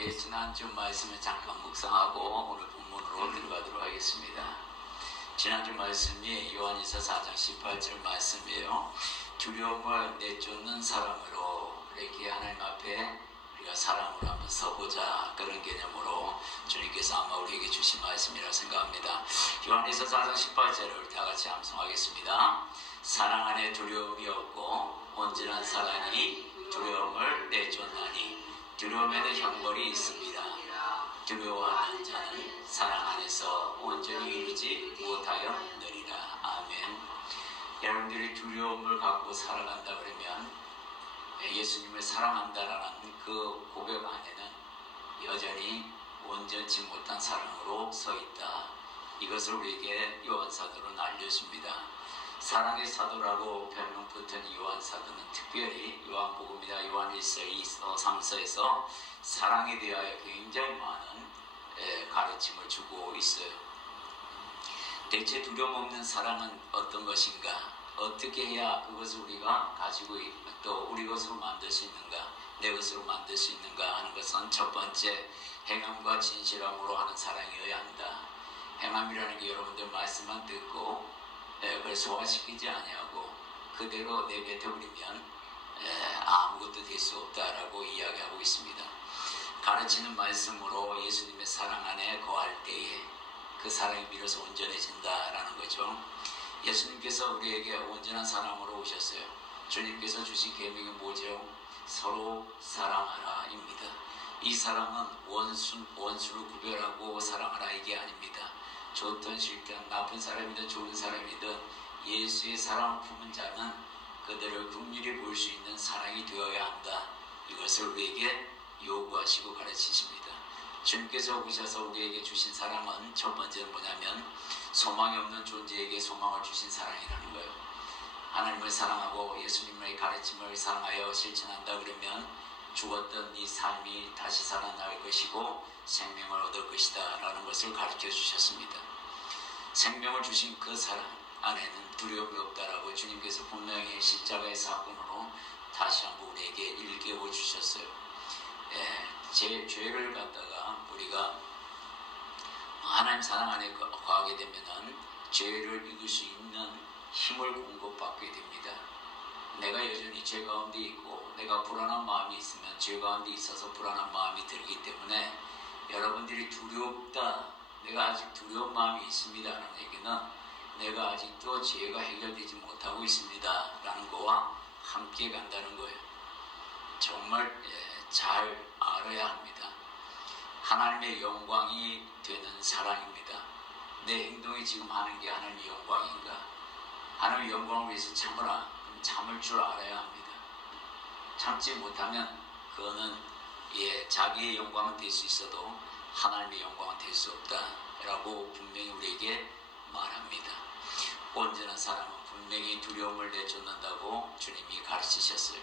우리 지난주 말씀을 잠깐 묵상하고 오늘 본문으로 들어가도록 하겠습니다. 지난주 말씀이 요한일서 4장 18절 말씀이에요. 두려움을 내쫓는 사랑으로, 이렇게 하나님 앞에 우리가 사랑으로 한번 서보자, 그런 개념으로 주님께서 아마 우리에게 주신 말씀이라 생각합니다. 요한일서 4장 18절을 다 같이 암송하겠습니다. 사랑 안에 두려움이 없고 온전한 사랑이 두려움을 내쫓나니 두려움에는 형벌이 있습니다. 두려워하는 자는 사랑 안에서 온전히 이루지 못하여 느리라. 아멘. 여러분들이 두려움을 갖고 살아간다 그러면 예수님을 사랑한다라는 그 고백 안에는 여전히 온전치 못한 사랑으로 서 있다. 이것을 우리에게 요한사도는 알려줍니다. 사랑의 사도라고 별명 붙은 요한사도는 특별히 요한복음이나 요한일서, 2서, 3서에서 사랑에 대하여 굉장히 많은 가르침을 주고 있어요. 대체 두려움 없는 사랑은 어떤 것인가? 어떻게 해야 그것을 우리가 가지고 또 우리 것으로 만들 수 있는가? 내 것으로 만들 수 있는가 하는 것은 첫 번째, 행함과 진실함으로 하는 사랑이어야 한다. 행함이라는 게 여러분들 말씀만 듣고 그걸 소화시키지 아니하고 그대로 내뱉어버리면 아무것도 될 수 없다라고 이야기하고 있습니다. 가르치는 말씀으로 예수님의 사랑 안에 거할 때에 그 사랑이 비로소 온전해진다라는 거죠. 예수님께서 우리에게 온전한 사랑으로 오셨어요. 주님께서 주신 계명이 뭐죠? 서로 사랑하라입니다. 이 사랑은 원수를 구별하고 사랑하라 이게 아닙니다. 좋든 싫든 나쁜 사람이든 좋은 사람이든 예수의 사랑을 품은 자는 그들을 긍휼히 볼 수 있는 사랑이 되어야 한다. 이것을 우리에게 요구하시고 가르치십니다. 주님께서 오셔서 우리에게 주신 사랑은 첫 번째는 뭐냐면 소망이 없는 존재에게 소망을 주신 사랑이라는 거예요. 하나님을 사랑하고 예수님의 가르침을 사랑하여 실천한다 그러면 죽었던 네 삶이 다시 살아날 것이고 생명을 얻을 것이다 라는 것을 가르쳐 주셨습니다. 생명을 주신 그 사랑 안에는 두려움이 없다라고 주님께서 분명히 십자가의 사건으로 다시 한번 우리에게 일깨워 주셨어요. 제 죄를 갖다가 우리가 하나님 사랑 안에 거하게 되면은 죄를 이길 수 있는 힘을 공급받게 됩니다. 내가 여전히 죄 가운데 있고 내가 불안한 마음이 있으면 죄 가운데 있어서 불안한 마음이 들기 때문에 여러분들이 두렵다, 내가 아직 두려운 마음이 있습니다 라는 얘기는 내가 아직도 죄가 해결되지 못하고 있습니다 라는 거와 함께 간다는 거예요. 정말 잘 알아야 합니다. 하나님의 영광이 되는 사랑입니다. 내 행동이 지금 하는 게 하나님의 영광인가? 하나님의 영광을 위해서 참으라. 그럼 참을 줄 알아야 합니다. 참지 못하면 그거는 자기의 영광은 될 수 있어도 하나님의 영광은 될 수 없다라고 분명히 우리에게 말합니다. 온전한 사람은 분명히 두려움을 내쫓는다고 주님이 가르치셨어요.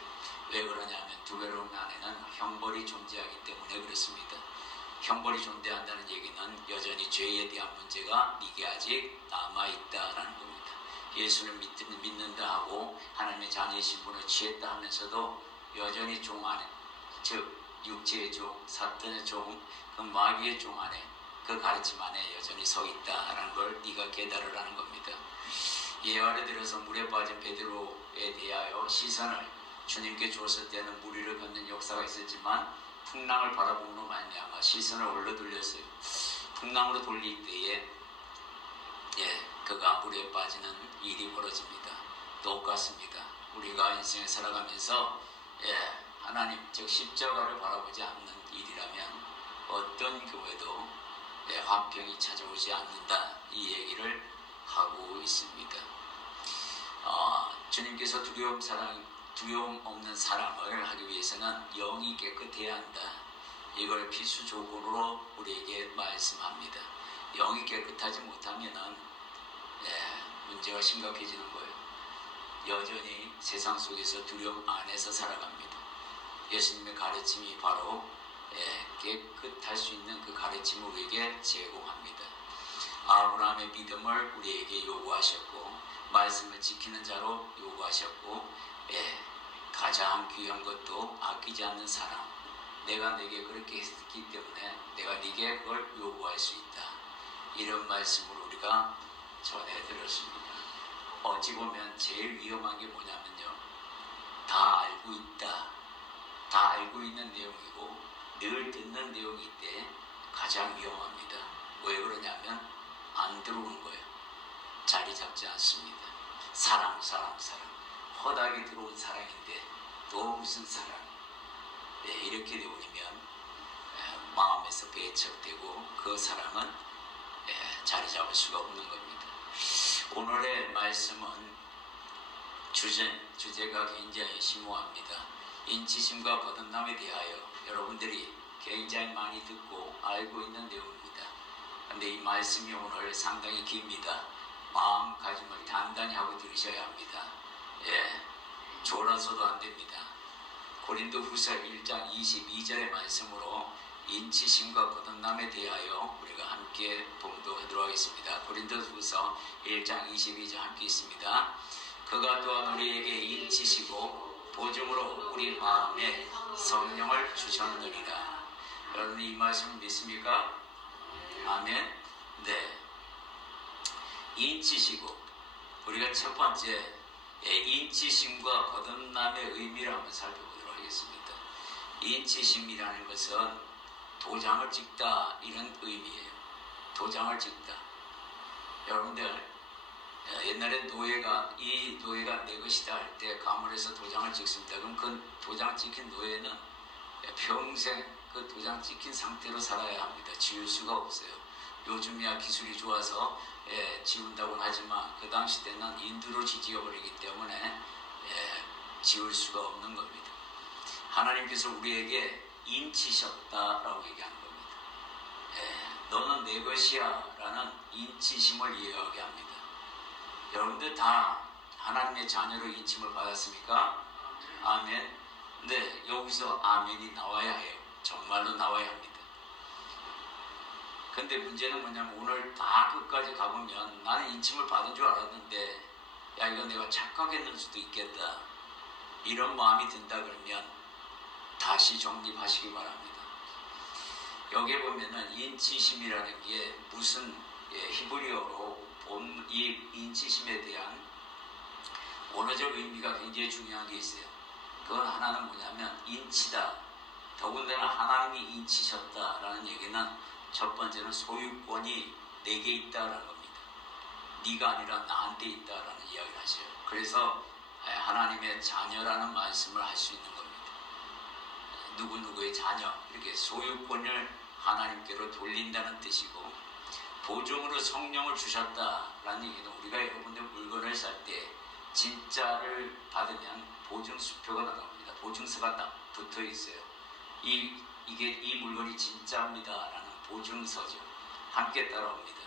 왜 그러냐면 두려움 안에는 형벌이 존재하기 때문에 그렇습니다. 형벌이 존재한다는 얘기는 여전히 죄에 대한 문제가 네게 아직 남아있다라는 겁니다. 예수를 믿는다 하고 하나님의 자녀의 신분을 취했다 하면서도 여전히 종 안에, 즉 육체의 종, 사탄의 종, 그 마귀의 종 안에, 그 가르침 안에 여전히 서 있다라는 걸 네가 깨달으라는 겁니다. 예화를 들어서 물에 빠진 베드로에 대하여 시선을 주님께 주었을 때는 물 위를 걷는 역사가 있었지만 풍랑을 바라봄으로 말미암아 시선을 올려 돌렸어요. 풍랑으로 돌릴 때에 그가 물에 빠지는 일이 벌어집니다. 똑같습니다. 우리가 인생을 살아가면서 하나님 즉 십자가를 바라보지 않는 일이라면 어떤 교회도 화평이 찾아오지 않는다, 이 얘기를 하고 있습니다. 주님께서 두려움 없는 사랑을 하기 위해서는 영이 깨끗해야 한다. 이걸 필수 조건으로 우리에게 말씀합니다. 영이 깨끗하지 못하면은 문제가 심각해지는 거예요. 여전히 세상 속에서 두려움 안에서 살아갑니다. 예수님의 가르침이 바로 깨끗할 수 있는 그 가르침을 우리에게 제공합니다. 아브라함의 믿음을 우리에게 요구하셨고 말씀을 지키는 자로 요구하셨고 가장 귀한 것도 아끼지 않는 사랑, 내가 내게 그렇게 했기 있기 때문에 내가 네게 그걸 요구할 수 있다. 이런 말씀을 우리가 전해드렸습니다. 어찌 보면 제일 위험한 게 뭐냐면요, 다 알고 있다, 다 알고 있는 내용이고 늘 듣는 내용일 때 가장 위험합니다. 왜 그러냐면 안 들어오는 거예요. 자리 잡지 않습니다. 사랑 허다하게 들어온 사랑인데 또 무슨 사랑, 이렇게 되어버리면 마음에서 배척되고 그 사랑은 자리 잡을 수가 없는 겁니다. 오늘의 말씀은 주제가 굉장히 심오합니다. 인치심과 거듭남에 대하여 여러분들이 굉장히 많이 듣고 알고 있는 내용입니다. 그런데 이 말씀이 오늘 상당히 깁니다. 마음가짐을 단단히 하고 들으셔야 합니다. 졸아서도 안 됩니다. 고린도후서 1장 22절의 말씀으로 인치심과 거듭남에 대하여 우리가 함께 봉독하도록 하겠습니다. 고린도후서 1장 22절 함께 있습니다. 그가 또한 우리에게 인치시고 보증으로 우리 마음에 성령을 주셨느니라. 여러분 이 말씀 믿습니까? 아멘. 네. 인치시고, 우리가 첫 번째 인치심과 거듭남의 의미를 한번 살펴보도록 하겠습니다. 인치심이라는 것은 도장을 찍다, 이런 의미예요. 도장을 찍다. 여러분들 옛날에 이 노예가 내 것이다 할 때 가문에서 도장을 찍습니다. 그럼 그 도장 찍힌 노예는 평생 그 도장 찍힌 상태로 살아야 합니다. 지울 수가 없어요. 요즘이야 기술이 좋아서 지운다고는 하지만 그 당시 때는 인두로 지지어버리기 때문에 지울 수가 없는 겁니다. 하나님께서 우리에게 인치셨다라고 얘기하는 겁니다. 너는 내 것이야 라는 인치심을 이해하게 합니다. 여러분들 다 하나님의 자녀로 인침을 받았습니까? 아멘. 네, 여기서 아멘이 나와야 해요. 정말로 나와야 합니다. 근데 문제는 뭐냐면 오늘 다 끝까지 가보면 나는 인침을 받은 줄 알았는데 야 이건 내가 착각했을 수도 있겠다, 이런 마음이 든다 그러면 다시 정립하시기 바랍니다. 여기에 보면은 인치심이라는 게 무슨 히브리어로 이 인치심에 대한 원어적 의미가 굉장히 중요한 게 있어요. 그건 하나는 뭐냐면 인치다. 더군다나 하나님이 인치셨다라는 얘기는 첫 번째는 소유권이 내게 있다라는 겁니다. 네가 아니라 나한테 있다라는 이야기를 하셔요. 그래서 하나님의 자녀라는 말씀을 할 수 있는 겁니다. 누구누구의 자녀, 이렇게 소유권을 하나님께로 돌린다는 뜻이고, 보증으로 성령을 주셨다라는 얘기는 우리가 여러분들 물건을 살 때 진짜를 받으면 보증수표가 나갑니다. 보증서가 딱 붙어 있어요. 이 물건이 진짜입니다라는 보증서죠. 함께 따라옵니다.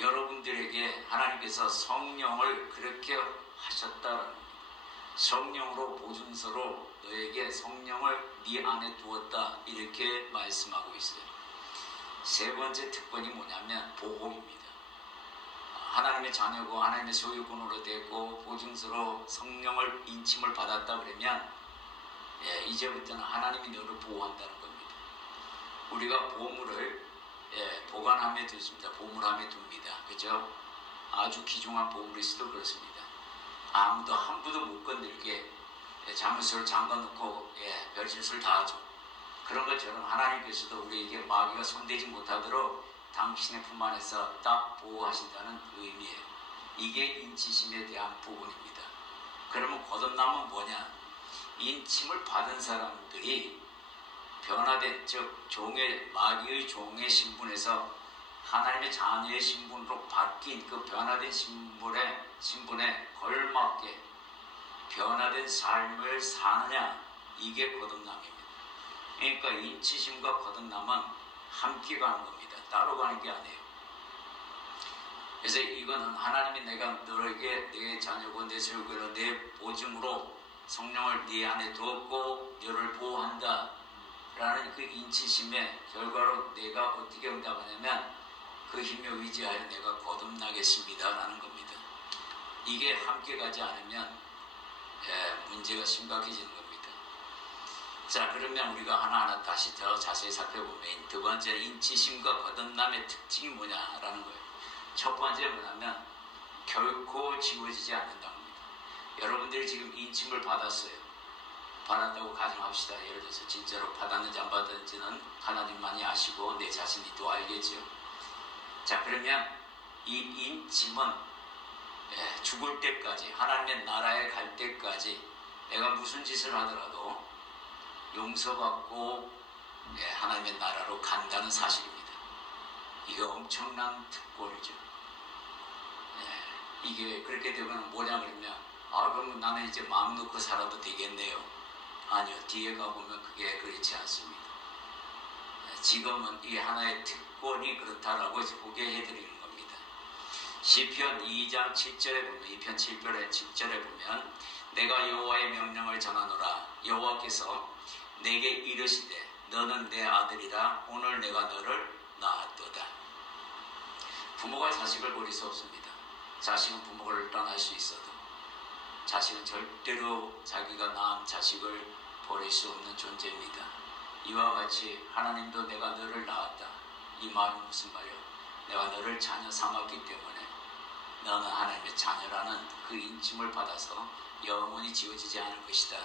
여러분들에게 하나님께서 성령을 그렇게 하셨다라는 겁니다. 성령으로 보증서로 너에게 성령을 네 안에 두었다, 이렇게 말씀하고 있어요. 세 번째 특권이 뭐냐면 보호입니다. 하나님의 자녀고 하나님의 소유권으로 되고 보증서로 성령을 인침을 받았다 그러면 이제부터는 하나님이 너를 보호한다는 겁니다. 우리가 보물을 보관함에 두습니다. 보물함에 둡니다. 그죠? 아주 귀중한 보물이 있어도 그렇습니다. 아무도 함부도 못 건들게 자물쇠를 잠가놓고 별짓을 다 하죠. 그런 것처럼 하나님께서도 우리에게 마귀가 손대지 못하도록 당신의 품 안에서 딱 보호하신다는 의미예요. 이게 인치심에 대한 부분입니다. 그러면 거듭남은 뭐냐? 인침을 받은 사람들이 변화된, 즉 마귀의 종의 신분에서 하나님의 자녀의 신분으로 바뀐 그 변화된 신분에 걸맞게 변화된 삶을 사느냐, 이게 거듭남입니다. 그러니까 인치심과 거듭남은 함께 가는 겁니다. 따로 가는 게 아니에요. 그래서 이거는 하나님이 내가 너에게 내 자녀고 내 소유권을 내 보증으로 성령을 네 안에 두었고 너를 보호한다 라는 그 인치심의 결과로 내가 어떻게 응답하냐면 그 힘에 의지하여 내가 거듭나겠습니다 라는 겁니다. 이게 함께 가지 않으면 문제가 심각해지는 겁니다. 자, 그러면 우리가 하나하나 다시 더 자세히 살펴보면 두 번째는 인치심과 거듭남의 특징이 뭐냐라는 거예요. 첫 번째는 뭐냐면 결코 지워지지 않는다는 겁니다. 여러분들이 지금 인침을 받았어요. 받았다고 가정합시다. 예를 들어서 진짜로 받았는지 안 받았는지는 하나님만이 아시고 내 자신이 또 알겠죠. 자, 그러면 이 인침은 죽을 때까지, 하나님의 나라에 갈 때까지 내가 무슨 짓을 하더라도 용서받고 하나님의 나라로 간다는 사실입니다. 이게 엄청난 특권이죠. 이게 그렇게 되면 뭐냐 그러면 그러면 나는 이제 마음 놓고 살아도 되겠네요. 아니요, 뒤에 가보면 그게 그렇지 않습니다. 지금은 이 하나의 특권이 그렇다라고 소개해드리는 겁니다. 시편 2장 7절에 보면 2편 7절에 보면 내가 여호와의 명령을 전하노라. 여호와께서 내게 이르시되 너는 내 아들이라 오늘 내가 너를 낳았도다. 부모가 자식을 버릴 수 없습니다. 자식은 부모를 떠날 수 있어도 자식은 절대로 자기가 낳은 자식을 버릴 수 없는 존재입니다. 이와 같이 하나님도 내가 너를 낳았다. 이 말은 무슨 말이요? 내가 너를 자녀 삼았기 때문에 너는 하나님의 자녀라는 그 인침을 받아서 영원히 지워지지 않을 것이다.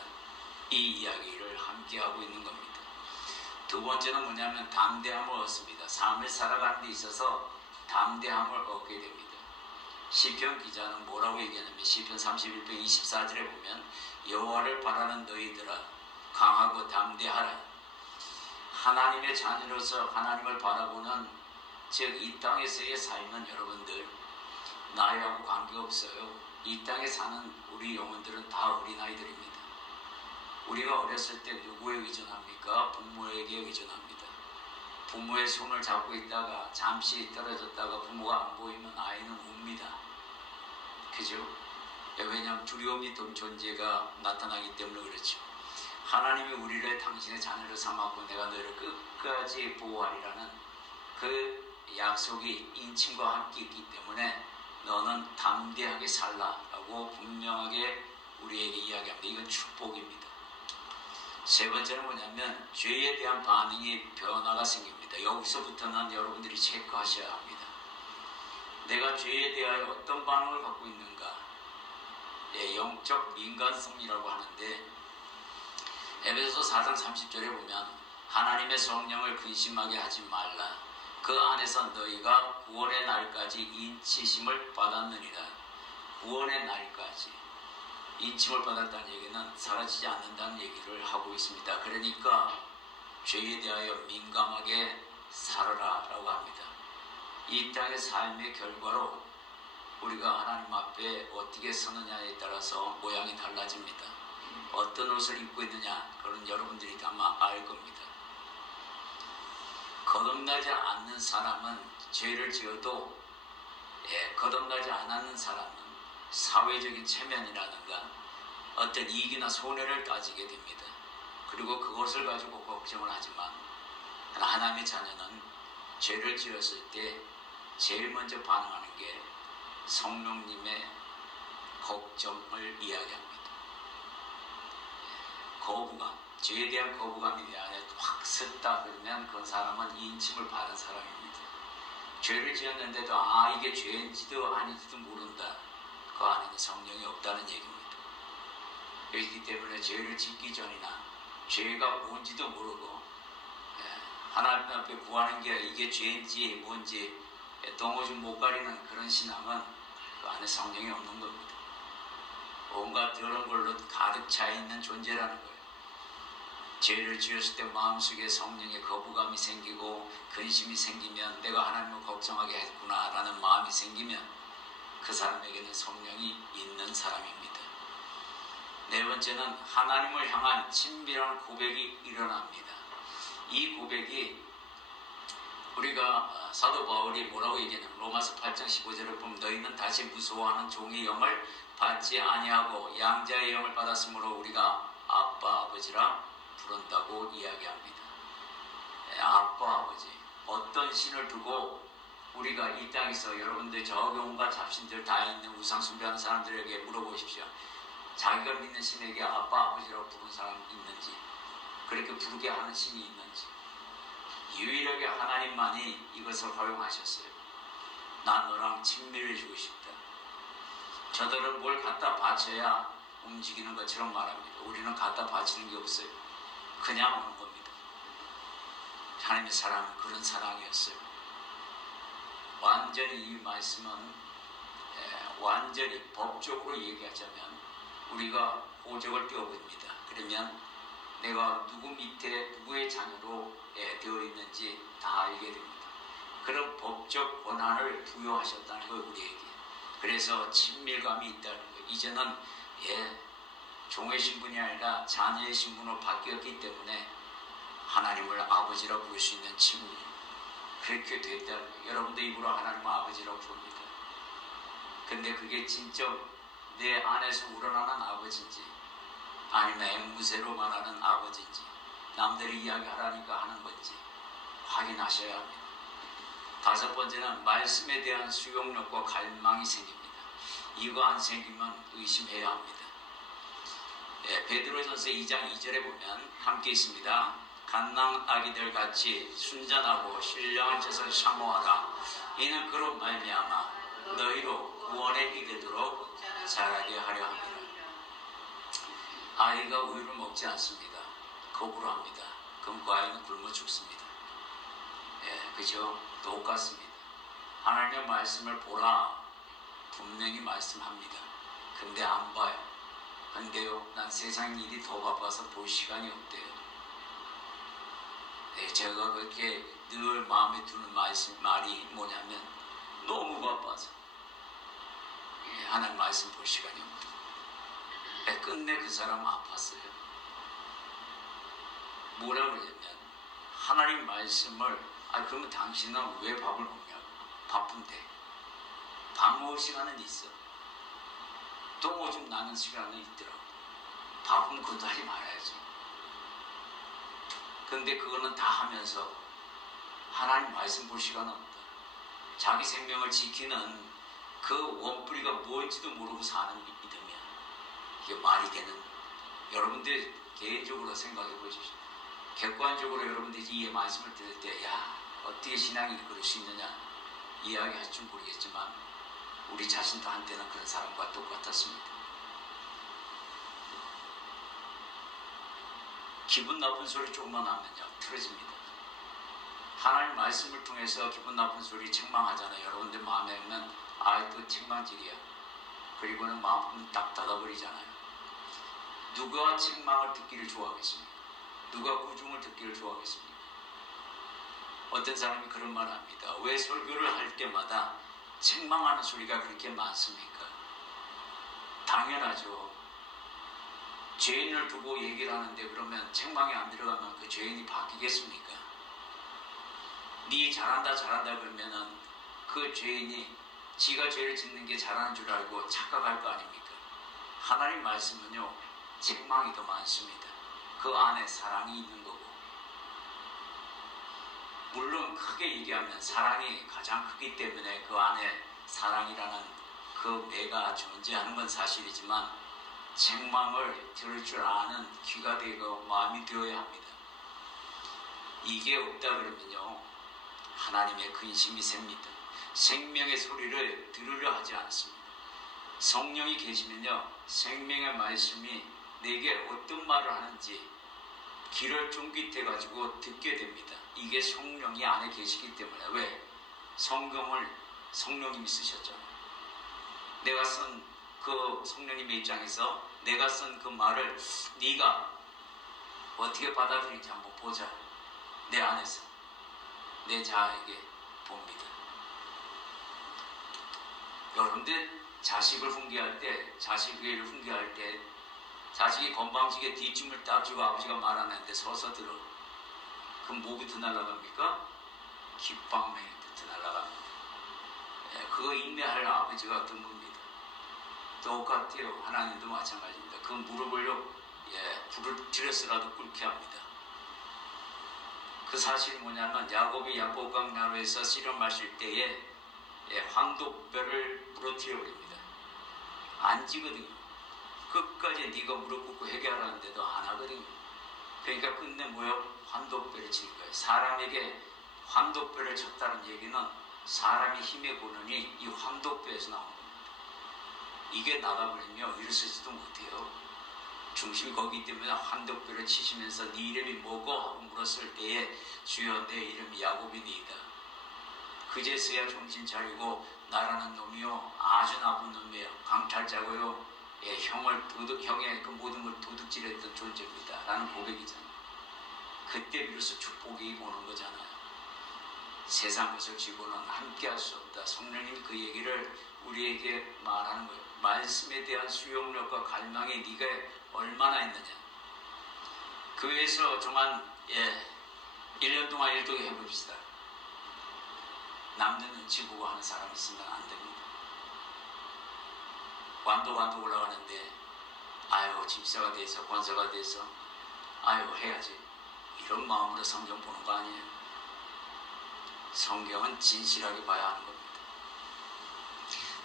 이 이야기를 함께 하고 있는 겁니다. 두 번째는 뭐냐면 담대함을 얻습니다. 삶을 살아가는 데 있어서 담대함을 얻게 됩니다. 시편 기자는 뭐라고 얘기하냐면 시편 31편 24절에 보면 여호와를 바라는 너희들아 강하고 담대하라. 하나님의 자녀로서 하나님을 바라보는 즉 이 땅에서의 삶은 여러분들 나이하고 관계없어요. 이 땅에 사는 우리 영혼들은 다 어린아이들입니다. 우리가 어렸을 때 누구에 의존합니까? 부모에게 의존합니다. 부모의 손을 잡고 있다가 잠시 떨어졌다가 부모가 안 보이면 아이는 웁니다. 그죠? 왜냐하면 두려움이 든 존재가 나타나기 때문에 그렇죠. 하나님이 우리를 당신의 자녀로 삼았고 내가 너를 끝까지 보호하리라는 그 약속이 인침과 함께 있기 때문에 너는 담대하게 살라라고 분명하게 우리에게 이야기합니다. 이건 축복입니다. 세 번째는 뭐냐면 죄에 대한 반응이 변화가 생깁니다. 여기서부터는 여러분들이 체크하셔야 합니다. 내가 죄에 대하여 어떤 반응을 갖고 있는가? 영적 민감성이라고 하는데 에베소서 4장 30절에 보면 하나님의 성령을 근심하게 하지 말라. 그 안에서 너희가 구원의 날까지 인치심을 받았느니라. 구원의 날까지 인침을 받았다는 얘기는 사라지지 않는다는 얘기를 하고 있습니다. 그러니까 죄에 대하여 민감하게 살아라 라고 합니다. 이 땅의 삶의 결과로 우리가 하나님 앞에 어떻게 서느냐에 따라서 모양이 달라집니다. 어떤 옷을 입고 있느냐 그건 여러분들이 아마 알 겁니다. 거듭나지 않는 사람은 죄를 지어도 거듭나지 않았는 사람은 사회적인 체면이라든가 어떤 이익이나 손해를 따지게 됩니다. 그리고 그것을 가지고 걱정을 하지만 하나님의 자녀는 죄를 지었을 때 제일 먼저 반응하는 게 성령님의 걱정을 이야기합니다. 거부감, 죄에 대한 거부감이 내 안에 확 섰다 그러면 그 사람은 인침을 받은 사람입니다. 죄를 지었는데도 이게 죄인지도 아닌지도 모른다. 그 안에는 성령이 없다는 얘기입니다. 그렇기 때문에 죄를 짓기 전이나 죄가 뭔지도 모르고 하나님 앞에 구하는 게 이게 죄인지 뭔지 똥오줌 못 가리는 그런 신앙은 그 안에 성령이 없는 겁니다. 온갖 더러운 걸로 가득 차 있는 존재라는 거예요. 죄를 지었을 때 마음속에 성령의 거부감이 생기고 근심이 생기면 내가 하나님을 걱정하게 했구나 라는 마음이 생기면 그 사람에게는 성령이 있는 사람입니다. 네 번째는 하나님을 향한 친밀한 고백이 일어납니다. 이 고백이 우리가 사도 바울이 뭐라고 얘기하냐면 로마서 8장 15절을 보면 너희는 다시 무서워하는 종의 영을 받지 아니하고 양자의 영을 받았으므로 우리가 아빠 아버지라 부른다고 이야기합니다. 아빠 아버지 어떤 신을 두고 우리가 이 땅에서 여러분들 저기 온갖 잡신들 다 있는 우상 숭배하는 사람들에게 물어보십시오. 자기가 믿는 신에게 아빠 아버지라고 부른 사람 있는지 그렇게 부르게 하는 신이 있는지. 유일하게 하나님만이 이것을 허용하셨어요. 나 너랑 친밀해지고 싶다. 저들은 뭘 갖다 바쳐야 움직이는 것처럼 말합니다. 우리는 갖다 바치는 게 없어요. 그냥 오는 겁니다. 하나님의 사랑은 그런 사랑이었어요. 완전히 이 말씀은 완전히 법적으로 얘기하자면 우리가 호적을 떼어봅니다. 그러면 내가 누구 밑에 누구의 자녀로 되어 있는지 다 알게 됩니다. 그런 법적 권한을 부여하셨다는 거예요, 우리에게. 그래서 친밀감이 있다는 거예요. 이제는 종의 신분이 아니라 자녀의 신분으로 바뀌었기 때문에 하나님을 아버지라 부를 수 있는 친밀, 그렇게 됐다는 거예요. 여러분도 입으로 하나님을 아버지라고 부릅니다. 근데 그게 진짜 내 안에서 우러나는 아버지인지 아니면 앵무새로 말하는 아버지인지 남들이 이야기하라니까 하는 건지 확인하셔야 합니다. 다섯 번째는 말씀에 대한 수용력과 갈망이 생깁니다. 이거 안 생기면 의심해야 합니다. 베드로전서 2장 2절에 보면 함께 있습니다. 갓난 아기들 같이 순전하고 신령한 것을 사모하라. 이는 그로 말미암아 너희로 구원에 이르도록 자라게 하려 합니다. 아이가 우유를 먹지 않습니다. 거부를 합니다. 그럼 그 아이는 굶어 죽습니다. 그죠? 똑같습니다. 하나님의 말씀을 보라. 분명히 말씀합니다. 근데 안 봐요. 근데요, 난 세상 일이 더 바빠서 볼 시간이 없대요. 제가 그렇게 늘 마음에 드는 말이 뭐냐면 너무 바빠서 하나님 말씀 볼 시간이 없다. 끝내 그 사람 아팠어요. 뭐라 그러냐면 하나님 말씀을 그러면 당신은 왜 밥을 먹냐고. 바쁜데 밥 먹을 시간은 있어. 또 오줌 나는 시간은 있더라고. 바쁘면 그것도 하지 말아야죠. 근데 그거는 다 하면서 하나님 말씀 볼 시간은 없다. 자기 생명을 지키는 그 원뿌리가 뭔지도 모르고 사는 믿음이야. 이게 말이 되는. 여러분들 개인적으로 생각해 보십시오. 객관적으로 여러분들이 이 말씀을 들을 때 어떻게 신앙이 그럴 수 있느냐 이야기할 줄 모르겠지만 우리 자신도 한때는 그런 사람과 똑같았습니다. 기분 나쁜 소리 조금만 하면요 틀어집니다. 하나님 말씀을 통해서 기분 나쁜 소리 책망하잖아요. 여러분들 마음에 오면 또 책망질이야. 그리고는 마음 딱 닫아버리잖아요. 누가 책망을 듣기를 좋아하겠습니까? 누가 꾸중을 듣기를 좋아하겠습니까? 어떤 사람이 그런 말을 합니다. 왜 설교를 할 때마다 책망하는 소리가 그렇게 많습니까? 당연하죠. 죄인을 두고 얘기를 하는데 그러면 책망이 안 들어가면 그 죄인이 바뀌겠습니까? 네 잘한다 그러면은 그 죄인이 지가 죄를 짓는 게 잘하는 줄 알고 착각할 거 아닙니까? 하나님 말씀은요 책망이 더 많습니다. 그 안에 사랑이 있는 거고, 물론 크게 얘기하면 사랑이 가장 크기 때문에 그 안에 사랑이라는 그 매가 존재하는 건 사실이지만 책망을 들을 줄 아는 귀가 되고 마음이 되어야 합니다. 이게 없다 그러면요 하나님의 근심이 셉니다. 생명의 소리를 들으려 하지 않습니다. 성령이 계시면요 생명의 말씀이 내게 어떤 말을 하는지 귀를 쫑깃해가지고 듣게 됩니다. 이게 성령이 안에 계시기 때문에. 왜? 성경을 성령님이 쓰셨잖아요. 내가 쓴 그 성령님의 입장에서 내가 쓴 그 말을 네가 어떻게 받아들이는지 한번 보자. 내 안에서 내 자아에게 봅니다. 여러분들 자식을 훈계할 때, 자식을 훈계할 때 자식이 건방지게 뒷짐을 딱 쥐고 아버지가 말하는데 서서 들어. 그럼 뭐부터 날아갑니까? 귓방맹이부터 날아갑니다. 그거 인내할 아버지가 드뭅니다. 똑같아요. 하나님도 마찬가지입니다. 그 무릎을요 불을 들여서라도 꿇게 합니다. 그 사실이 뭐냐면 야곱이 야복강 나루에서 씨를 마실 때에 황독별을 부러뜨려 버립니다. 안 지거든요. 끝까지 네가 무릎 꿇고 회개하라는데도 안 하거든요. 그러니까 끝내 뭐요? 환도뼈를 치는 거예요. 사람에게 환도뼈를 쳤다는 얘기는 사람이 힘의 근원이 이 환도뼈에서 나오는 겁니다. 이게 나가버리면 일어서지도 못해요. 중심이 거기 때문에 환도뼈를 치시면서 네 이름이 뭐고? 하고 물었을 때에 주여 내 이름이 야곱이니이다. 그제서야 정신 차리고 나라는 놈이요 아주 나쁜 놈이에요. 강탈자고요. 예, 형의 그 모든 걸 도둑질했던 존재입니다. 라는 고백이잖아요. 그때 비로소 축복이 오는 거잖아요. 세상 것을 쥐고는 함께 할 수 없다. 성령님이 그 얘기를 우리에게 말하는 거예요. 말씀에 대한 수용력과 갈망이 네가 얼마나 있느냐. 교회에서 정말 1년 동안 일도 해봅시다. 남들 눈치 보고 하는 사람 있으면 안 됩니다. 완도 올라가는데 아유 집사가 돼서 권사가 돼서 아유 해야지 이런 마음으로 성경 보는 거 아니에요. 성경은 진실하게 봐야 하는 겁니다.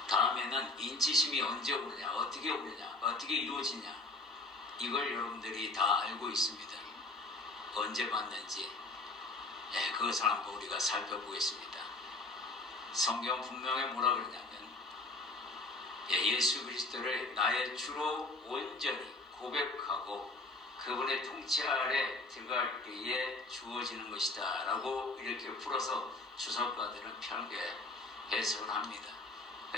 다음에는 인치심이 언제 오느냐, 어떻게 오느냐, 어떻게 이루어지냐, 이걸 여러분들이 다 알고 있습니다. 언제 받는지 그것을 한번 우리가 살펴보겠습니다. 성경 분명히 뭐라 그러냐면 예수 그리스도를 나의 주로 온전히 고백하고 그분의 통치 아래 들어갈 때에 주어지는 것이다 라고 이렇게 풀어서 주석가들은 편하게 해석을 합니다.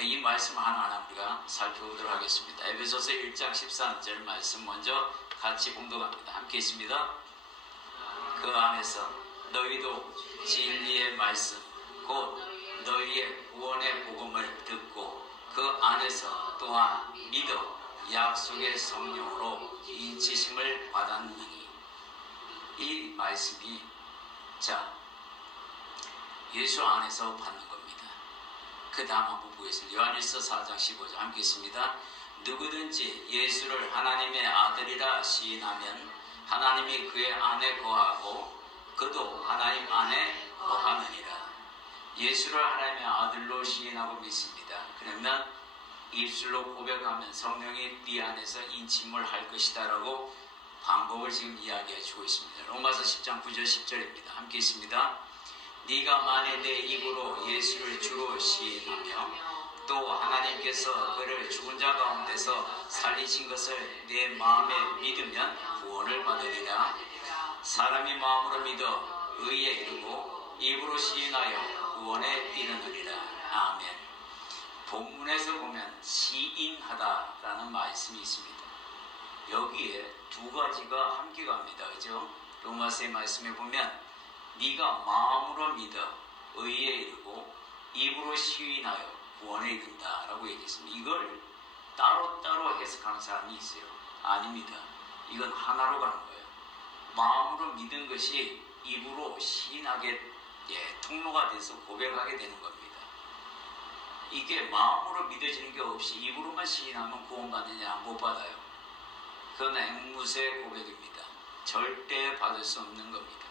이 말씀 하나하나 우리가 살펴보도록 하겠습니다. 에베소서 1장 13절 말씀 먼저 같이 봉독합니다. 함께 있습니다. 그 안에서 너희도 진리의 말씀 곧 너희의 구원의 복음을 듣고 그 안에서 또한 믿어 약속의 성령으로 인치심을 받았느니. 이 말씀이 예수 안에서 받는 겁니다. 그 다음 한번 보겠습니다. 요한일서 4장 15절 함께 있습니다. 누구든지 예수를 하나님의 아들이라 시인하면 하나님이 그의 안에 거하고 그도 하나님 안에 거하느니라. 예수를 하나님의 아들로 시인하고 믿습니다. 그러면 입술로 고백하면 성령이 네 안에서 인침을 할 것이다 라고 방법을 지금 이야기해 주고 있습니다. 로마서 10장 9절 10절입니다. 함께 있습니다. 네가 만일 내 입으로 예수를 주로 시인하며 또 하나님께서 그를 죽은 자 가운데서 살리신 것을 내 마음에 믿으면 구원을 받으리라. 사람이 마음으로 믿어 의에 이르고 입으로 시인하여 구원에 이르느니라. 아멘. 본문에서 보면 시인하다라는 말씀이 있습니다. 여기에 두 가지가 함께 갑니다. 그죠? 로마서의 말씀에 보면 네가 마음으로 믿어 의에 이르고 입으로 시인하여 구원에 이른다 라고 얘기했습니다. 이걸 따로따로 해석하는 사람이 있어요. 아닙니다. 이건 하나로 가는 거예요. 마음으로 믿은 것이 입으로 시인하게 통로가 돼서 고백하게 되는 겁니다. 이게 마음으로 믿어지는 게 없이 입으로만 시인하면 구원받느냐? 못 받아요. 그건 앵무새 고백입니다. 절대 받을 수 없는 겁니다.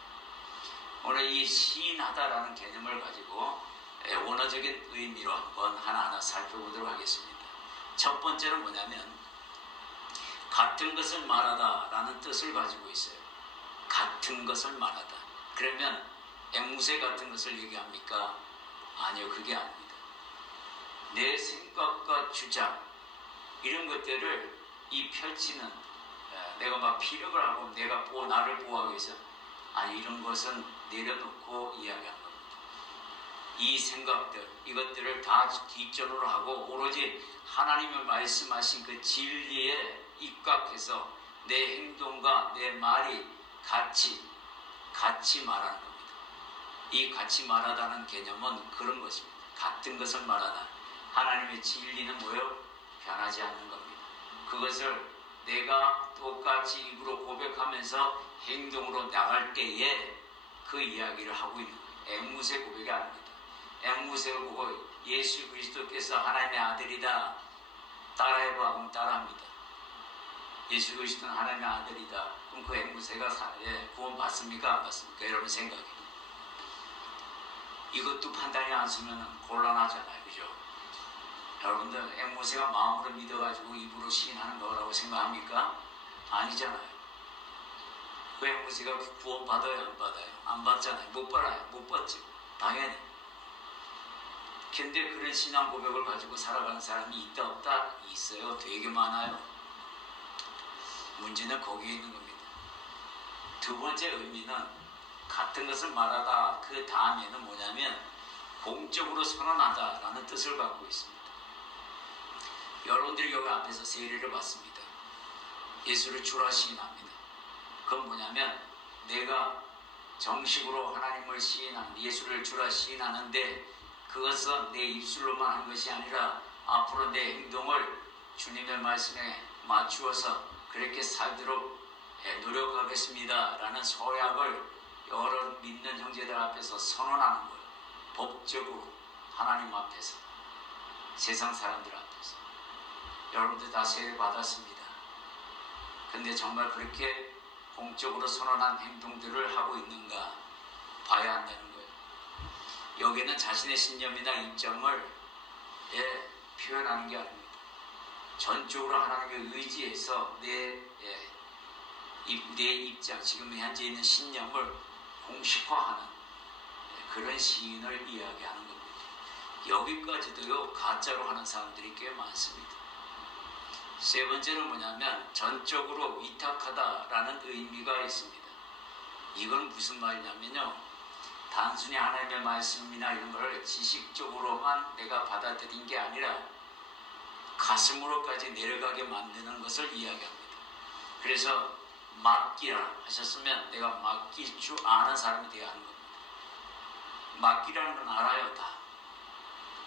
오늘 이 시인하다라는 개념을 가지고 원어적인 의미로 한번 하나하나 살펴보도록 하겠습니다. 첫 번째는 뭐냐면 같은 것을 말하다라는 뜻을 가지고 있어요. 같은 것을 말하다. 그러면 앵무새 같은 것을 얘기합니까? 아니요, 그게 아닙니다. 내 생각과 주장 이런 것들을 이 펼치는 내가 막 피력을 하고 내가 나를 보호하기 위해서 아니 이런 것은 내려놓고 이야기한 겁니다. 이 생각들 이것들을 다 뒷전으로 하고 오로지 하나님이 말씀하신 그 진리에 입각해서 내 행동과 내 말이 같이 말하는 겁니다. 이 같이 말하다는 개념은 그런 것입니다. 같은 것을 말하다. 하나님의 진리는 뭐예요? 변하지 않는 겁니다. 그것을 내가 똑같이 입으로 고백하면서 행동으로 나갈 때에 그 이야기를 하고 있는 거예요. 앵무새 고백이 아닙니다. 앵무새를 보고 예수 그리스도께서 하나님의 아들이다 따라해봐 하면 따라합니다. 예수 그리스도는 하나님의 아들이다. 그럼 그 앵무새가 구원 받습니까? 안 받습니까? 여러분 생각해. 이것도 판단이 안 서면 곤란하잖아요. 그죠? 여러분들 앵무새가 마음으로 믿어가지고 입으로 시인하는 거라고 생각합니까? 아니잖아요. 그 앵무새가 구원 받아요, 안 받아요? 안 받잖아요. 못 받아요. 못 받죠. 당연히. 근데 그런 신앙 고백을 가지고 살아가는 사람이 있다 없다? 있어요. 되게 많아요. 문제는 거기에 있는 겁니다. 두 번째 의미는 같은 것을 말하다 그 다음에는 뭐냐면 공적으로 선언하다라는 뜻을 갖고 있습니다. 여러분들이 여기 앞에서 세례를 받습니다. 예수를 주라 시인합니다. 그건 뭐냐면 내가 정식으로 하나님을 시인하는, 예수를 주라 시인하는데 그것은 내 입술로만 하는 것이 아니라 앞으로 내 행동을 주님의 말씀에 맞추어서 그렇게 살도록 노력하겠습니다 라는 서약을 여러 믿는 형제들 앞에서 선언하는 거예요. 법적으로 하나님 앞에서, 세상 사람들 앞에서. 여러분들 다 세례 받았습니다. 근데 정말 그렇게 공적으로 선언한 행동들을 하고 있는가 봐야 한다는 거예요. 여기는 자신의 신념이나 입장을 표현하는 게 아닙니다. 전적으로 하나님께 의지해서 내 입장, 지금 현재 있는 신념을 공식화하는 그런 시인을 이야기하는 겁니다. 여기까지도요, 가짜로 하는 사람들이 꽤 많습니다. 세 번째는 뭐냐면 전적으로 위탁하다라는 의미가 있습니다. 이건 무슨 말이냐면요, 단순히 하나님의 말씀이나 이런 걸 지식적으로만 내가 받아들인 게 아니라 가슴으로까지 내려가게 만드는 것을 이야기합니다. 그래서 맡기라 하셨으면 내가 맡길 줄 아는 사람이 되어야 하는 겁니다. 맡기라는 건 알아요, 다.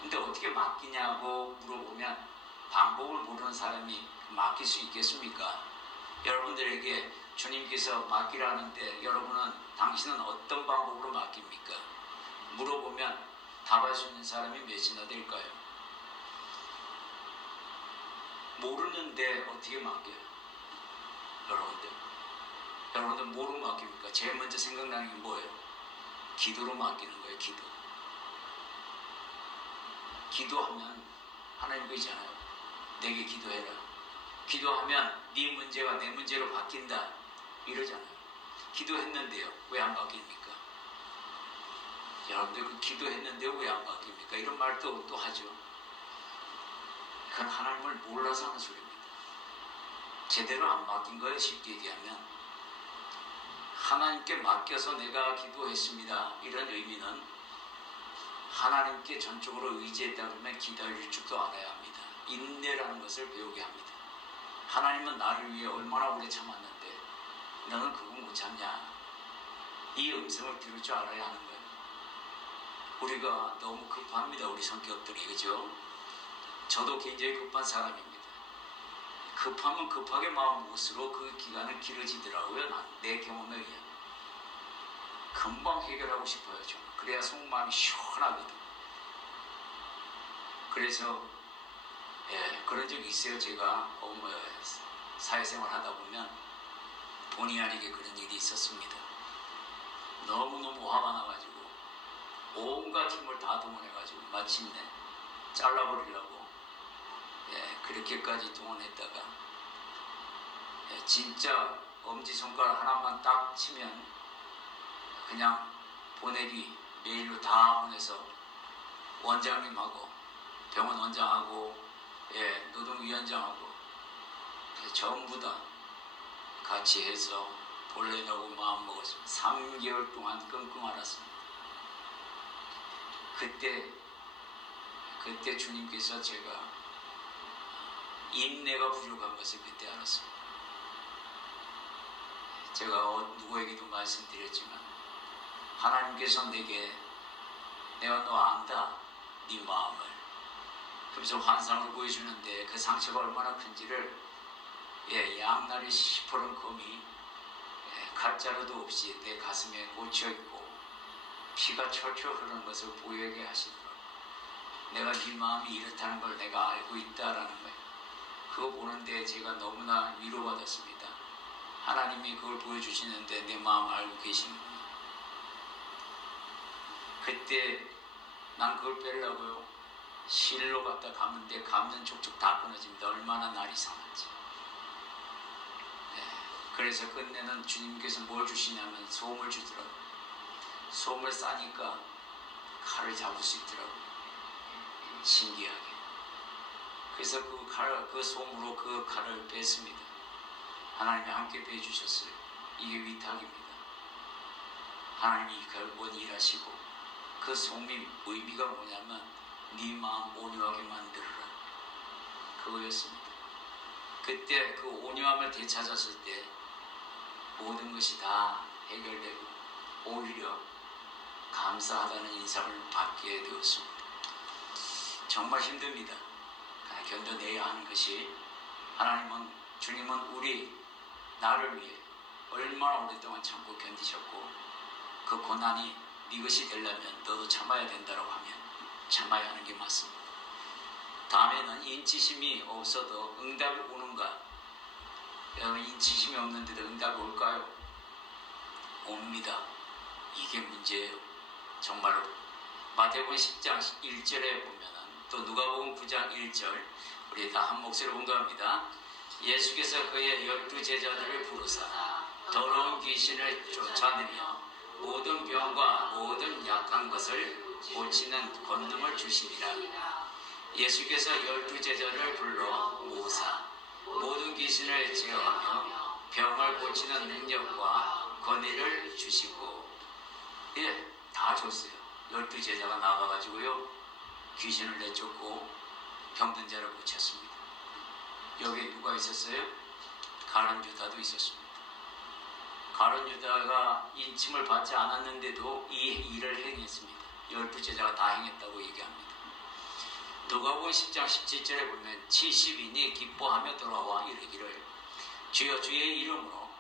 근데 어떻게 맡기냐고 물어보면 방법을 모르는 사람이 맡길 수 있겠습니까? 여러분들에게 주님께서 맡기라는데 여러분은, 당신은 어떤 방법으로 맡깁니까? 물어보면 답할 수 있는 사람이 몇이나 될까요? 모르는데 어떻게 맡겨요? 여러분들 뭐로 맡깁니까? 제일 먼저 생각나는 게 뭐예요? 기도로 맡기는 거예요. 기도하면 하나님 그러잖아요. 내게 기도해라. 기도하면 네 문제가 내 문제로 바뀐다 이러잖아요. 기도했는데요, 왜 안 바뀝니까? 여러분들 그 기도했는데요, 왜 안 바뀝니까? 이런 말도 또 하죠. 그건 하나님을 몰라서 하는 소리입니다. 제대로 안 맡긴 거예요. 쉽게 얘기하면 하나님께 맡겨서 내가 기도했습니다, 이런 의미는 하나님께 전적으로 의지했다 그러면 기다릴 줄도 알아야 합니다. 인내라는 것을 배우게 합니다. 하나님은 나를 위해 얼마나 오래 참았는데 너는 그거 못 참냐, 이 음성을 들을 줄 알아야 하는 거예요. 우리가 너무 급합니다. 우리 성격들이, 그죠? 저도 굉장히 급한 사람입니다. 급하면 급하게 마음 먹을수록 그 기간은 길어지더라고요. 내 경험에 의하면 금방 해결하고 싶어요. 좀 그래야 속마음이 시원하거든. 그래서 그런 적이 있어요. 제가 사회생활 하다 보면 본의 아니게 그런 일이 있었습니다. 너무너무 화가 나가지고 온갖 힘을 다 동원해가지고 마침내 잘라버리려고 그렇게까지 동원했다가 진짜 엄지손가락 하나만 딱 치면 그냥 보내기 메일로 다 보내서 원장님하고 병원 원장하고 노동위원장하고 전부 다 같이 해서 보내려고 마음먹었습니다. 3개월 동안 끙끙 앓았습니다. 그때 주님께서 제가 인내가 부족한 것을 그때 알았습니다. 제가 누구에게도 말씀드렸지만 하나님께서 내가 너 안다, 네 마음을. 그래서 환상을 보여주는데 그 상처가 얼마나 큰지를 양날이 시퍼런 검이 가짜로도 없이 내 가슴에 꽂혀있고 피가 철철 흐르는 것을 보이게 하시더라고요. 내가 네 마음이 이렇다는 걸 내가 알고 있다라는 거예요. 그거 보는데 제가 너무나 위로받았습니다. 하나님이 그걸 보여주시는데 내 마음 알고 계시는구나. 그때 난 그걸 빼려고요, 실로 갖다 감는데 감는 촉촉 다 끊어집니다. 얼마나 날이 상한지. 그래서 끝내는 주님께서 뭘 주시냐면 소금을 주더라고요. 소금을 싸니까 칼을 잡을 수 있더라고요. 신기하게. 그래서 그 소금으로 그 칼을 뺐습니다. 하나님이 함께 빼주셨어요. 이게 위탁입니다. 하나님이 결국은 일하시고, 그 소금의 의미가 뭐냐면 네 마음 온유하게 만들어라, 그거였습니다. 그때 그 온유함을 되찾았을 때 모든 것이 다 해결되고 오히려 감사하다는 인상을 받게 되었습니다. 정말 힘듭니다. 견뎌내야 하는 것이, 주님은 나를 위해 얼마나 오랫동안 참고 견디셨고, 그 고난이 네 것이 되려면 너도 참아야 된다고 하면 참아야 하는 게 맞습니다. 다음에는 인치심이 없어도 응답이 오는가? 여러분, 인치심이 없는데도 응답이 올까요? 옵니다. 이게 문제예요. 정말로. 마태복음 10장 1절에 보면은, 또 누가복음 9장 1절, 우리 다 한 목소리로 공감합니다. 예수께서 그의 12 제자들을 부르사 더러운 귀신을 쫓아내며 모든 병과 모든 약한 것을 고치는 권능을 주시니라. 예수께서 12 제자를 불러 모으사 모든 귀신을 제어하며 병을 고치는 능력과 권위를 주시고, 다 줬어요. 12 제자가 나가가지고요, 귀신을 내쫓고 병든 자를 고쳤습니다. 여기 누가 있었어요? 가룟 유다도 있었습니다. 가룟 유다가 인침을 받지 않았는데도 이 일을 행했습니다. 12 제자가 다 행했다고 얘기합니다. 누가복음 10장 17절에 보면 70인이 기뻐하며 돌아와 이르기를, 주여 주의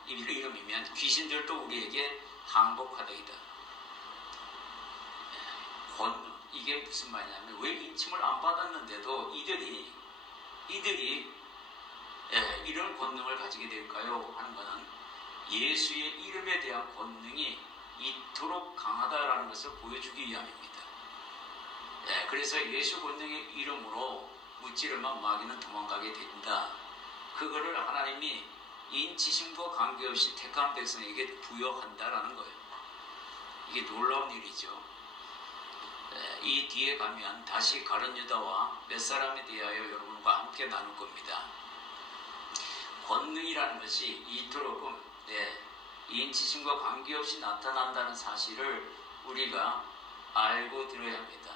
이름이면 귀신들도 우리에게 항복하더이다. 이게 무슨 말이냐면, 왜 인침을 안 받았는데도 이들이 이런 권능을 가지게 될까요? 하는 것은 예수의 이름에 대한 권능이 이토록 강하다라는 것을 보여주기 위함입니다. 그래서 예수 권능의 이름으로 무찌르면 마귀는 도망가게 된다. 그거를 하나님이 인치심과 관계없이 택한 백성에게 부여한다라는 거예요. 이게 놀라운 일이죠. 이 뒤에 가면 다시 가룟 유다와 몇 사람에 대하여 여러분과 함께 나눌 겁니다. 권능이라는 것이 이토록 인치심과 관계없이 나타난다는 사실을 우리가 알고 들어야 합니다.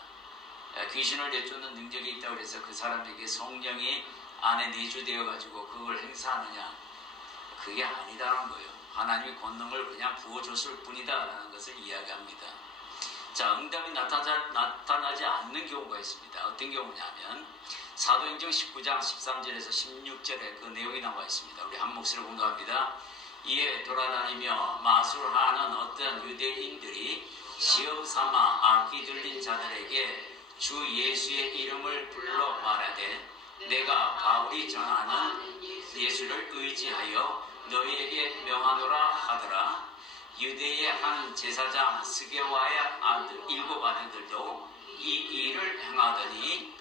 귀신을 내쫓는 능력이 있다고 해서 그 사람에게 성령이 안에 내주되어 가지고 그걸 행사하느냐, 그게 아니다라는 거예요. 하나님이 권능을 그냥 부어줬을 뿐이다라는 것을 이야기합니다. 자, 응답이 나타나지 않는 경우가 있습니다. 어떤 경우냐면 사도행전 19장 13절에서 16절에 그 내용이 나와 있습니다. 우리 한 목소리로 공감합니다. 이에 돌아다니며 마술하는 어떤 유대인들이 시험 삼아 악기 들린 자들에게 주 예수의 이름을 불러 말하되, 내가 바울이 전하는 예수를 의지하여 너희에게 명하노라 하더라. 유대의 한 제사장 스게와의 7 아들들도 이 일을 행하더니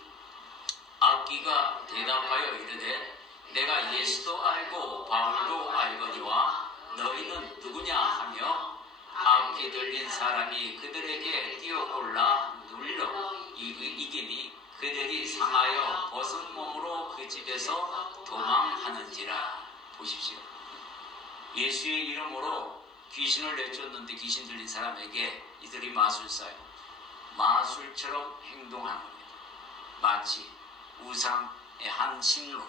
악기가 대답하여 이르되, 내가 예수도 알고 바울도 알거니와 너희는 누구냐 하며 악기 들린 사람이 그들에게 뛰어올라 눌러 이기니 그들이 상하여 벗은 몸으로 그 집에서 도망하는지라. 보십시오. 예수의 이름으로 귀신을 내쫓는데 귀신 들린 사람에게 이들이 마술사요, 마술처럼 행동하는 겁니다. 마치 우상의 한 신로.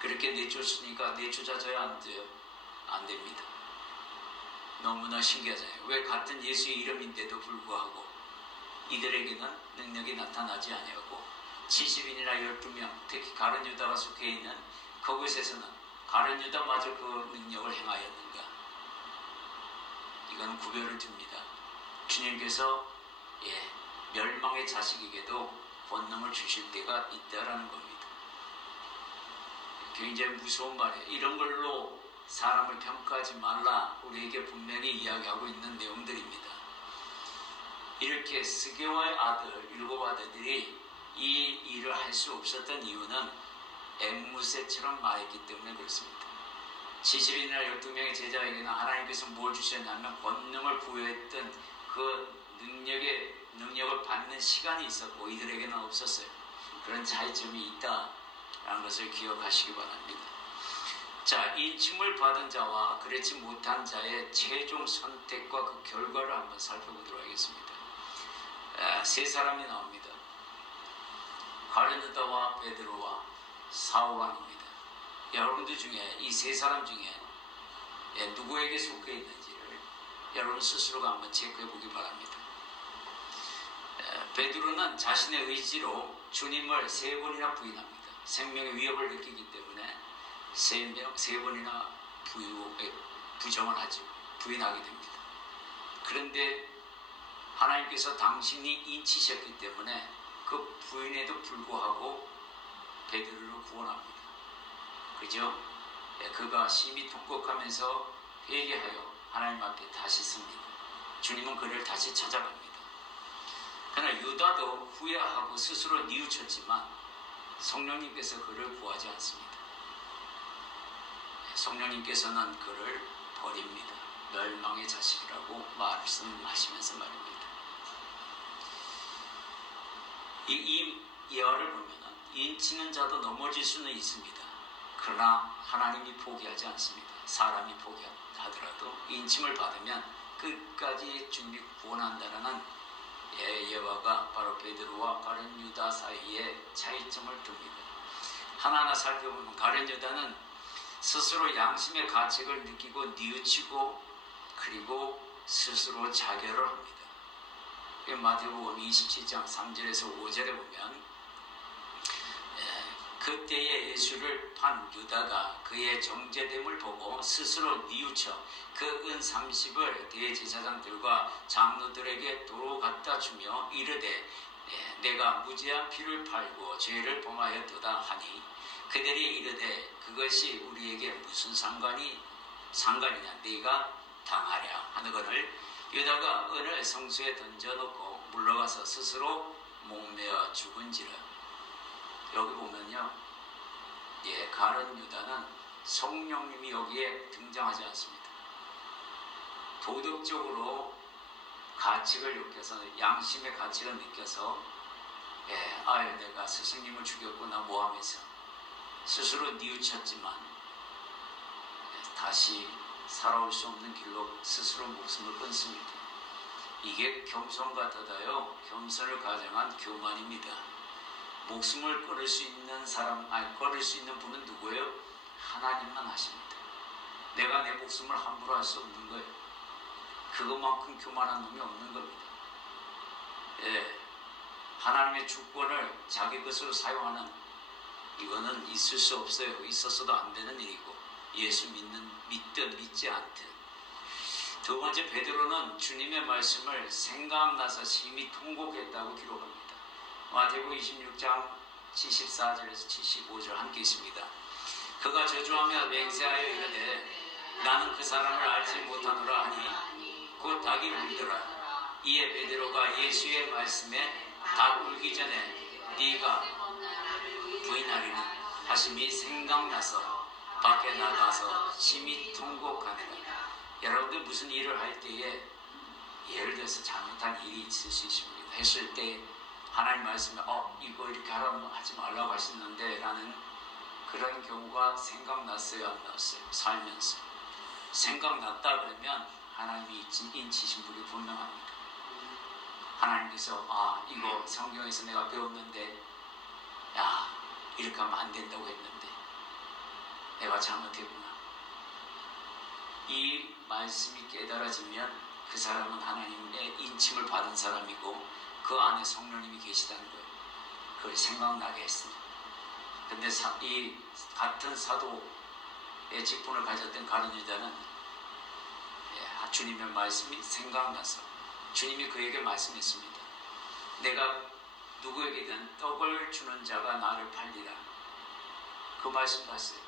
그렇게 내쫓으니까 내쫓아져야 안 돼요? 안 됩니다. 너무나 신기하잖아요. 왜 같은 예수의 이름인데도 불구하고 이들에게는 능력이 나타나지 아니하고 70인이나 12명, 특히 가룟 유다가 속해 있는 그곳에서는 가룟 유다마저 그 능력을 행하였는가? 이건 구별을 둡니다. 주님께서 멸망의 자식에게도 권능을 주실 때가 있다라는 겁니다. 굉장히 무서운 말이에요. 이런 걸로 사람을 평가하지 말라, 우리에게 분명히 이야기하고 있는 내용들입니다. 이렇게 스게와의 7 아들들이 이 일을 할 수 없었던 이유는 앵무새처럼 말했기 때문에 그렇습니다. 70인이나 12명의 제자에게는 하나님께서 뭘 주셨냐면 권능을 부여했던 그 능력을 받는 시간이 있었고 이들에게는 없었어요. 그런 차이점이 있다라는 것을 기억하시기 바랍니다. 자, 인침을 받은 자와 그렇지 못한 자의 최종 선택과 그 결과를 한번 살펴보도록 하겠습니다. 세 사람이 나옵니다. 가룟유다와 베드로와 사오반입니다. 여러분들 중에 이 세 사람 중에 누구에게 속해 있는지를 여러분 스스로가 한번 체크해 보기 바랍니다. 베드로는 자신의 의지로 주님을 3번이나 부인합니다. 생명의 위협을 느끼기 때문에 세 번이나 부정을 하죠. 부인하게 됩니다. 그런데 하나님께서 당신이 인치셨기 때문에 그 부인에도 불구하고 베드로를 구원합니다. 그죠? 그가 심히 통곡하면서 회개하여 하나님 앞에 다시 섭니다. 주님은 그를 다시 찾아갑니다. 그러나 유다도 후회하고 스스로 뉘우쳤지만 성령님께서 그를 구하지 않습니다. 성령님께서는 그를 버립니다. 멸망의 자식이라고 말씀하시면서 말입니다. 이 예화를 보면 인치는 자도 넘어질 수는 있습니다. 그러나 하나님이 포기하지 않습니다. 사람이 포기하더라도 인침을 받으면 끝까지 주님이 구원한다는 예화가 바로 베드로와 가룟유다 사이에 차이점을 둡니다. 하나하나 살펴보면 가룟유다는 스스로 양심의 가책을 느끼고 뉘우치고 그리고 스스로 자결을 합니다. 마태복음 27장 3절에서 5절에 보면 그때에 예수를 판 유다가 그의 정죄됨을 보고 스스로 뉘우쳐 그 은 30을 대제사장들과 장로들에게 도로 갖다 주며 이르되 내가 무죄한 피를 팔고 죄를 범하였도다 하니 그들이 이르되 그것이 우리에게 무슨 상관이냐 네가 당하랴 하는거늘 유다가 은을 성수에 던져놓고 물러가서 스스로 목매어 죽은지라. 여기 보면요, 가룟유다는 성령님이 여기에 등장하지 않습니다. 도덕적으로 가책을 느껴서 양심의 가책을 느껴서 아유 내가 스승님을 죽였구나 뭐하면서 스스로 뉘우쳤지만 다시 살아올 수 없는 길로 스스로 목숨을 끊습니다. 이게 겸손 같아요. 겸손을 가정한 교만입니다. 목숨을 끊을 수 있는 끊을 수 있는 분은 누구예요? 하나님만 하십니다. 내가 내 목숨을 함부로 할 수 없는 거예요. 그것만큼 교만한 놈이 없는 겁니다. 하나님의 주권을 자기 것으로 사용하는 이거는 있을 수 없어요. 있었어도 안 되는 일이고 예수 믿든 믿지 않든. 두 번째, 베드로는 주님의 말씀을 생각나서 심히 통곡했다고 기록합니다. 마태복음 26장 74절에서 75절 함께 있습니다. 그가 저주하며 맹세하여 이르되 나는 그 사람을 알지 못하노라 하니 곧 닭이 울더라. 이에 베드로가 예수의 말씀에 닭 울기 전에 네가 부인하리니 하심이 생각나서 밖에 나가서 심히 통곡하니라. 여러분들 무슨 일을 할 때에 예를 들어서 잘못한 일이 있을 수 있습니다. 했을 때 하나님 말씀에 이거 이렇게 하지 말라고 하셨는데 라는 그런 경우가 생각났어요 안 났어요? 살면서 생각났다 그러면 하나님이 인치신 분이 분명합니다. 하나님께서 이거 성경에서 내가 배웠는데 이렇게 하면 안 된다고 했는데 내가 잘못했구나. 이 말씀이 깨달아지면 그 사람은 하나님의 인침을 받은 사람이고 그 안에 성령님이 계시다는 거예요. 그걸 생각나게 했습니다. 근데 이 같은 사도의 직분을 가졌던 가룟유다는 주님의 말씀이 생각나서 주님이 그에게 말씀했습니다. 내가 누구에게든 떡을 주는 자가 나를 팔리라. 그 말씀 봤어요.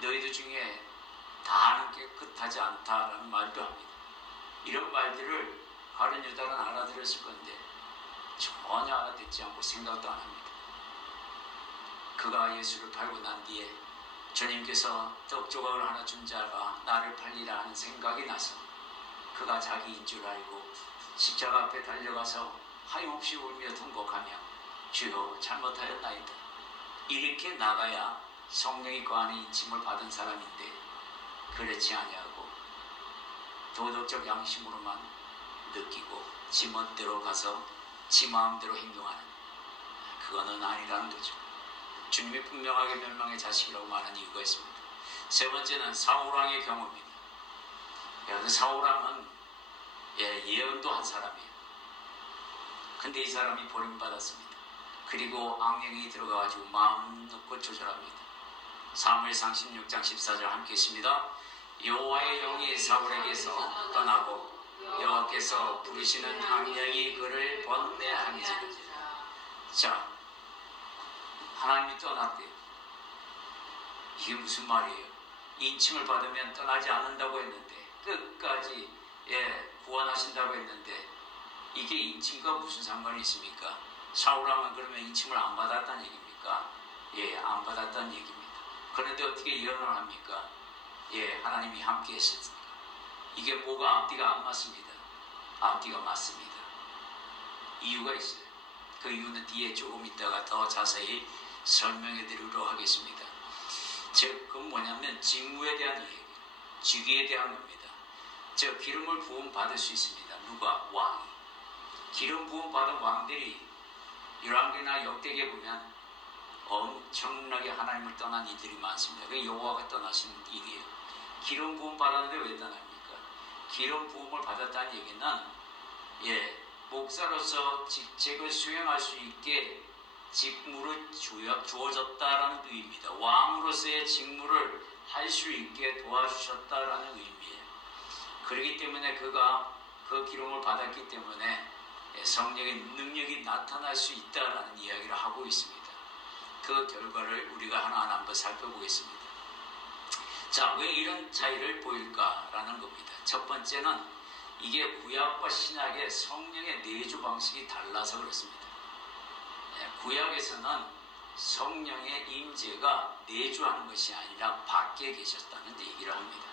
너희들 중에 다 아는 깨끗하지 않다라는 말도 합니다. 이런 말들을 가룟유다는 알아들었을 건데 전혀 알아듣지 않고 생각도 안 합니다. 그가 예수를 팔고 난 뒤에 주님께서 떡 조각을 하나 준 자가 나를 팔리라 하는 생각이 나서 그가 자기인 줄 알고 십자가 앞에 달려가서 하염없이 울며 통곡하며 주여 잘못하였나이다. 이렇게 나가야 성령이 그 안에 인침을 받은 사람인데 그렇지 아니하고 도덕적 양심으로만 느끼고 지 멋대로 가서 지 마음대로 행동하는, 그거는 아니라는 거죠. 주님이 분명하게 멸망의 자식이라고 말한 이유가 있습니다. 세 번째는 사울왕의 경우입니다. 사울왕은 예언도 한 사람이에요. 근데 이 사람이 버림받았습니다. 그리고 악령이 들어가가지고 마음 놓고 조절합니다. 사무엘상 16장 14절 함께 있습니다. 여호와의 영이 사울에게서 떠나고 여호와께서 부르시는 악령이 그를 번뇌하니라. 자, 하나님이 떠났대요. 이게 무슨 말이에요? 인침을 받으면 떠나지 않는다고 했는데, 끝까지 구원하신다고 했는데, 이게 인침과 무슨 상관이 있습니까? 사울왕은 그러면 인침을 안 받았다는 얘기입니까? 안 받았다는 얘기입니다. 그런데 어떻게 예언을 합니까? 하나님이 함께 했습니다. 이게 뭐가 앞뒤가 안 맞습니다. 앞뒤가 맞습니다. 이유가 있어요. 그 이유는 뒤에 조금 있다가 더 자세히 설명해 드리도록 하겠습니다. 즉, 그건 뭐냐면 직무에 대한 얘기예요. 직위에 대한 겁니다. 즉, 기름을 부음 받을 수 있습니다. 누가? 왕이. 기름 부음 받은 왕들이 열왕기나 역대기에 보면 엄청나게 하나님을 떠난 이들이 많습니다. 그게 여호와가 떠나신 일이에요. 기름 부음 받았는데 왜 떠납니까? 기름 부음을 받았다는 얘기는 목사로서 직책을 수행할 수 있게 직무를 주어졌다라는 의미입니다. 왕으로서의 직무를 할 수 있게 도와주셨다라는 의미예요. 그렇기 때문에 그가 그 기름을 받았기 때문에 성령의 능력이 나타날 수 있다라는 이야기를 하고 있습니다. 그 결과를 우리가 하나하나 한번 살펴보겠습니다. 자, 왜 이런 차이를 보일까라는 겁니다. 첫 번째는 이게 구약과 신약의 성령의 내주 방식이 달라서 그렇습니다. 구약에서는 성령의 임재가 내주하는 것이 아니라 밖에 계셨다는 얘기를 합니다.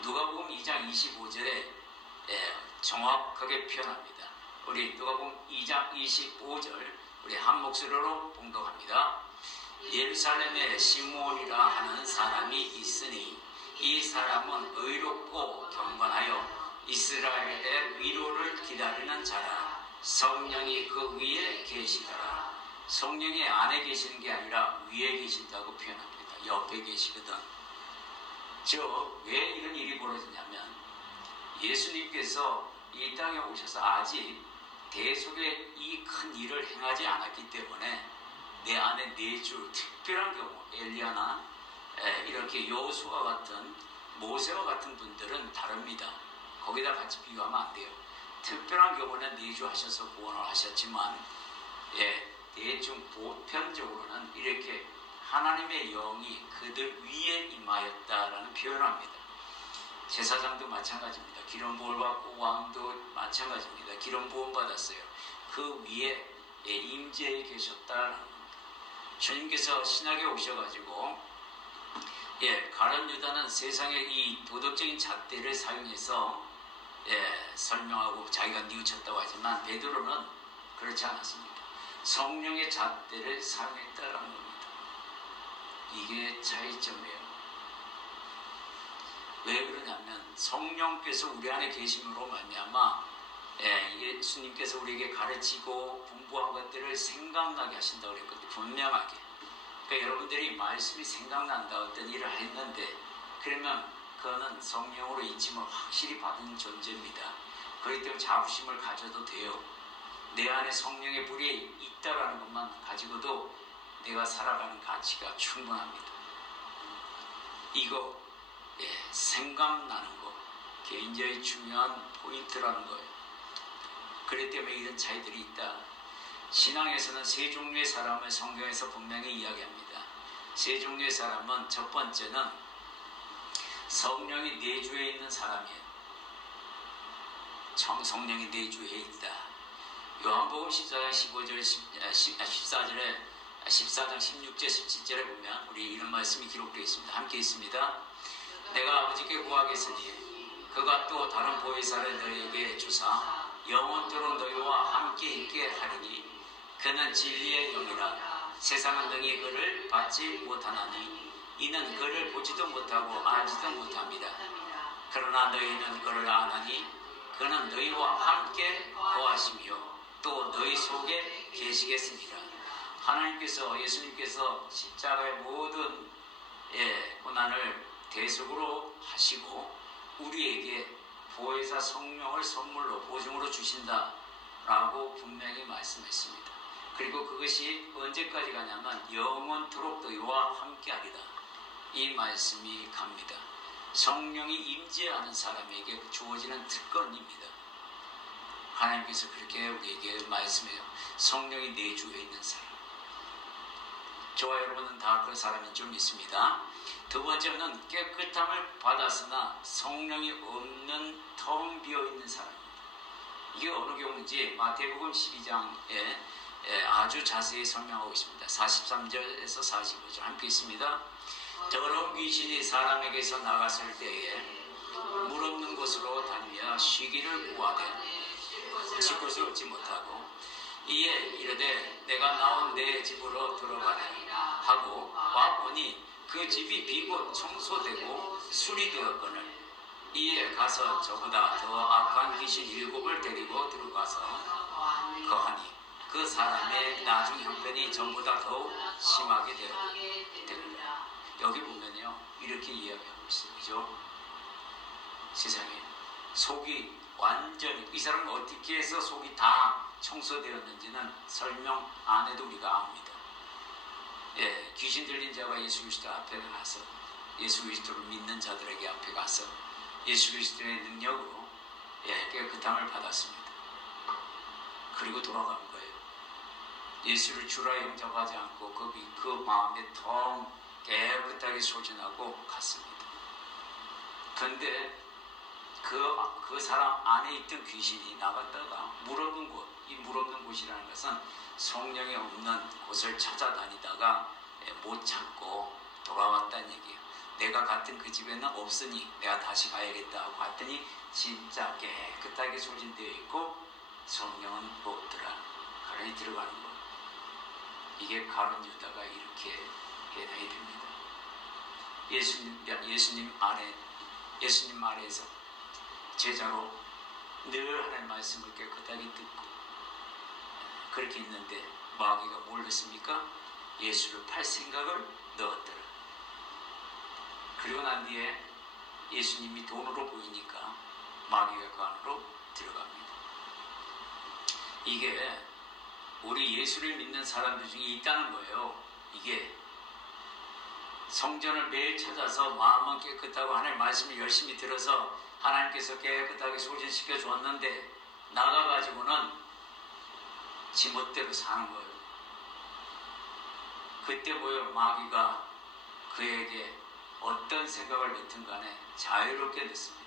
누가복음 2장 25절에 정확하게 표현합니다. 우리 누가복음 2장 25절 우리 한 목소리로 봉독합니다. 예루살렘에 시므온이라 하는 사람이 있으니 이 사람은 의롭고 경건하여 이스라엘의 위로를 기다리는 자라. 성령이 그 위에 계시더라. 성령이 안에 계시는 게 아니라 위에 계신다고 표현합니다. 옆에 계시거든. 왜 이런 일이 벌어지냐면 예수님께서 이 땅에 오셔서 아직 대속의 이 큰 일을 행하지 않았기 때문에 내 안에 내주 특별한 경우 엘리야나 이렇게 여호수아 같은 모세와 같은 분들은 다릅니다. 거기다 같이 비교하면 안 돼요. 특별한 경우는 내주하셔서 구원을 하셨지만 대충 보편적으로는 이렇게 하나님의 영이 그들 위에 임하였다라는 표현을 합니다. 제사장도 마찬가지입니다. 기름 부음을 받고 왕도 마찬가지입니다. 기름 부음 받았어요. 그 위에 임재해 계셨다라는 겁니다. 주님께서 신약에 오셔가지고 가룟 유다는 세상의 이 도덕적인 잣대를 사용해서 설명하고 자기가 뉘우쳤다고 하지만 베드로는 그렇지 않았습니다. 성령의 잣대를 사용했다라는 겁니다. 이게 차이점이에요. 왜 그러냐면 성령께서 우리 안에 계심으로 말미암아 예수님께서 우리에게 가르치고 공부한 것들을 생각나게 하신다고 그랬거든요. 분명하게. 그러니까 여러분들이 말씀이 생각난다 어떤 일을 했는데 그러면 그거는 성령으로 인침을 확실히 받은 존재입니다. 그렇기 때문에 자부심을 가져도 돼요. 내 안에 성령의 불이 있다라는 것만 가지고도 내가 살아가는 가치가 충분합니다. 이거 생각나는 거 굉장히 중요한 포인트라는 거예요. 그렇기 때문에 이런 차이들이 있다. 신앙에서는 세 종류의 사람을 성경에서 분명히 이야기합니다. 세 종류의 사람은 첫 번째는 성령이 내주에 있는 사람이에요. 성령이 내주에 있다. 요한복음 14장 14절에 14장 16절 17절에 보면 우리 이런 말씀이 기록되어 있습니다. 함께 있습니다. 내가 아버지께 구하겠으니 그가 또 다른 보혜사를 너희에게 주사 영원토록 너희와 함께 있게 하리니 그는 진리의 영이라 세상은 능히 그를 받지 못하나니 이는 그를 보지도 못하고 알지도 못합니다. 그러나 너희는 그를 아나니 그는 너희와 함께 거하시며 또 너희 속에 계시겠습니다. 하나님께서 예수님께서 십자가의 모든 고난을 대속으로 하시고 우리에게 보혜사 성령을 선물로 보증으로 주신다라고 분명히 말씀했습니다. 그리고 그것이 언제까지 가냐면 영원토록 너희와 함께하리라. 이 말씀이 갑니다. 성령이 임재하는 사람에게 주어지는 특권입니다. 하나님께서 그렇게 우리에게 말씀해요. 성령이 내주에 있는 사람. 저와 여러분은 다 그 사람인 줄 믿습니다. 두 번째는 깨끗함을 받았으나 성령이 없는 텅 비어있는 사람입니다. 이게 어느 경우인지 마태복음 12장에 아주 자세히 설명하고 있습니다. 43절에서 45절 함께 있습니다. 더러운 귀신이 사람에게서 나갔을 때에 물 없는 곳으로 다니며 쉬기를 구하되 쉴 곳을 얻지 못하고 이에 이르되 내가 나온 내 집으로 들어가네 하고 와보니 그 집이 비고 청소되고 수리되었거늘 이에 가서 저보다 더 악한 귀신 7을 데리고 들어가서 거하니 그 사람의 나중 형편이 전보다 더욱 심하게 되리라. 여기 보면요 이렇게 이야기하고 있어요. 그죠? 세상에 속이 완전히 이 사람은 어떻게 해서 속이 다 청소되었는지는 설명 안 해도 우리가 압니다. 귀신 들린 자가 예수 그리스도 앞에 가서 예수 그리스도를 믿는 자들에게 앞에 가서 예수 그리스도의 능력으로 깨끗함을 받았습니다. 그리고 돌아간 거예요. 예수를 주라 영접하지 않고 그 마음에 텅 깨끗하게 소진하고 갔습니다. 그런데 그 사람 안에 있던 귀신이 나갔다가 물 없는 곳, 이 물 없는 곳이라는 것은 성령이 없는 곳을 찾아다니다가 못 찾고 돌아왔다는 얘기예요. 내가 갔던 그 집에는 없으니 내가 다시 가야겠다 하고 갔더니 진짜 깨끗하게 소진되어 있고 성령은 없더라. 가만히 들어가는 거. 이게 가룟 유다가 이렇게 해당이 됩니다. 예수님 아래에서 제자로 늘 하나님의 말씀을 깨끗하게 듣고 그렇게 있는데 마귀가 뭘 했습니까? 예수를 팔 생각을 넣었더라. 그리고 난 뒤에 예수님이 돈으로 보이니까 마귀가 그 안으로 들어갑니다. 이게 우리 예수를 믿는 사람들 중에 있다는 거예요. 이게 성전을 매일 찾아서 마음은 깨끗하고 하나님의 말씀을 열심히 들어서 하나님께서 깨끗하게 소진시켜 줬는데 나가가지고는 지멋대로 사는 거예요. 그때 보여 마귀가 그에게 어떤 생각을 넣든 간에 자유롭게 넣습니다.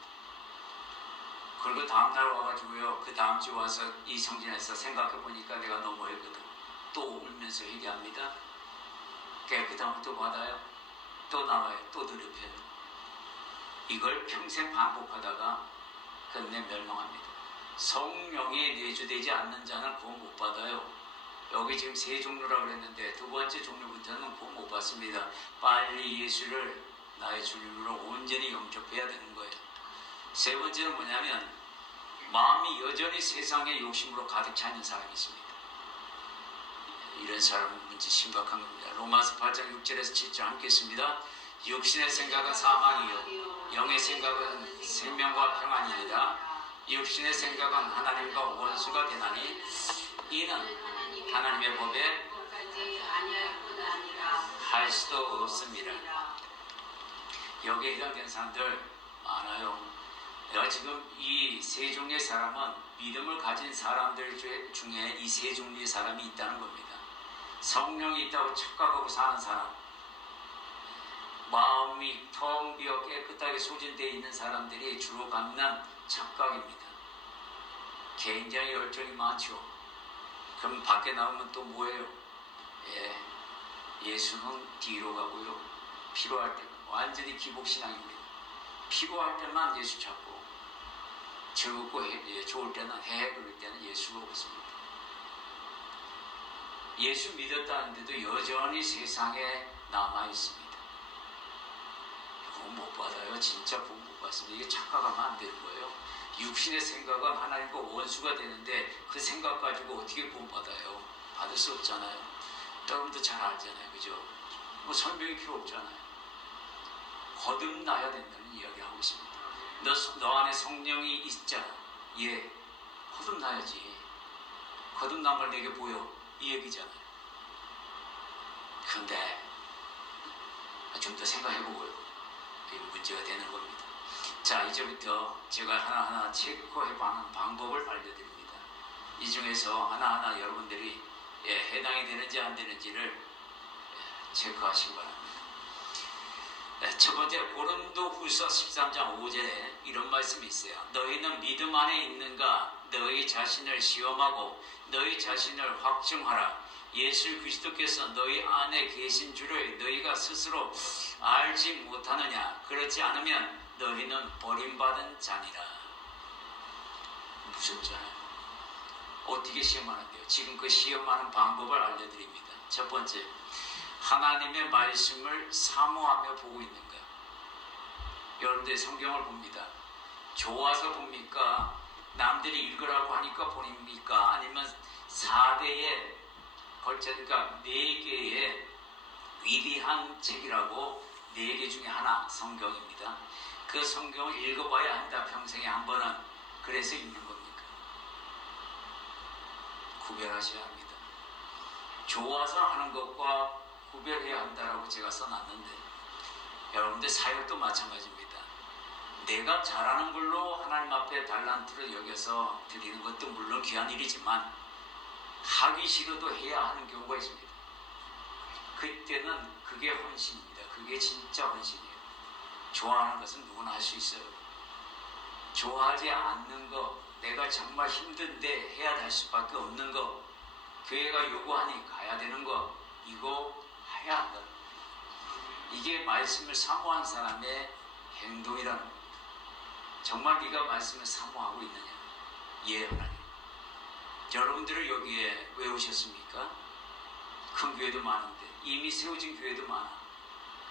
그리고 다음날 와가지고요, 그 다음 주 와서 이 성전에서 생각해 보니까 내가 너무 했거든. 또 울면서 얘기합니다. 깨끗함을 또 받아요. 또 나와요. 또 더럽혀요. 이걸 평생 반복하다가 끝내 멸망합니다. 성령이 내주되지 않는 자는 구원 못 받아요. 여기 지금 세 종류라고 그랬는데 두 번째 종류부터는 구원 못 받습니다. 빨리 예수를 나의 주님으로 온전히 영접해야 되는 거예요. 세 번째는 뭐냐면 마음이 여전히 세상의 욕심으로 가득 차 있는 사람이 있습니다. 이런 사람은 문제 심각한 겁니다. 로마서 8장 6절에서 7절 함께 했습니다. 육신의 생각은 사망이요 영의 생각은 생명과 평안이니라. 육신의 생각은 하나님과 원수가 되나니 이는 하나님의 법에 할 수도 없습니다. 여기에 해당된 사람들 많아요. 내가 지금 이 세 종류의 사람은 믿음을 가진 사람들 중에 이 세 종류의 사람이 있다는 겁니다. 성령이 있다고 착각하고 사는 사람, 마음이 텅 비어 깨끗하게 소진되어 있는 사람들이 주로 갖는 착각입니다. 굉장히 열정이 많죠. 그럼 밖에 나오면 또 뭐예요? 예수는 뒤로 가고요. 필요할 때는 완전히 기복신앙입니다. 필요할 때만 예수 찾고 즐겁고 좋을 때는 그럴 때는 예수가 없습니다. 예수 믿었다는데도 여전히 세상에 남아 있습니다. 못 받아요. 진짜 못 받습니다. 이게 착각하면 안 되는 거예요. 육신의 생각은 하나님과 원수가 되는데 그 생각 가지고 어떻게 구원 받아요? 받을 수 없잖아요. 여러분도 잘 알잖아요. 그죠? 뭐 설명이 필요 없잖아요. 거듭나야 된다는 이야기를 하고 있습니다. 너 안에 성령이 있잖아. 예, 거듭나야지. 거듭난 걸 내게 보여. 이 얘기잖아요. 그런데 좀 더 생각해보고요. 이게 문제가 되는 겁니다. 자, 이제부터 제가 하나하나 체크해보는 방법을 알려드립니다. 이 중에서 하나하나 여러분들이 해당이 되는지 안 되는지를 체크하시기 바랍니다. 첫 번째, 고린도후서 13장 5절에 이런 말씀이 있어요. 너희는 믿음 안에 있는가? 너희 자신을 시험하고 너희 자신을 확증하라. 예수 그리스도께서 너희 안에 계신 줄을 너희가 스스로 알지 못하느냐? 그렇지 않으면 너희는 버림받은 자니라. 무섭잖아요. 어떻게 시험하는데요? 지금 그 시험하는 방법을 알려드립니다. 첫 번째, 하나님의 말씀을 사모하며 보고 있는가? 여러분들 성경을 봅니다. 좋아서 봅니까? 남들이 읽으라고 하니까 보입니까? 아니면 4대에 걸쳐니까 4개의 위대한 책이라고 4개 중에 하나 성경입니다. 그 성경을 읽어봐야 한다. 평생에 한 번은. 그래서 읽는 겁니까? 구별하셔야 합니다. 좋아서 하는 것과 구별해야 한다라고 제가 써놨는데 여러분들 사역도 마찬가지입니다. 내가 잘하는 걸로 하나님 앞에 달란트를 여겨서 드리는 것도 물론 귀한 일이지만 하기 싫어도 해야 하는 경우가 있습니다. 그때는 그게 헌신입니다. 그게 진짜 헌신이에요. 좋아하는 것은 누구나 할 수 있어요. 좋아하지 않는 거, 내가 정말 힘든데 해야 할 수밖에 없는 거, 교회가 요구하니 가야 되는 거, 이거 해야 한다. 이게 말씀을 사모한 사람의 행동이라는 겁니다. 정말 네가 말씀을 사모하고 있느냐? 예, 하나님. 여러분들을 여기에 왜 오셨습니까? 큰 교회도 많은데, 이미 세워진 교회도 많아.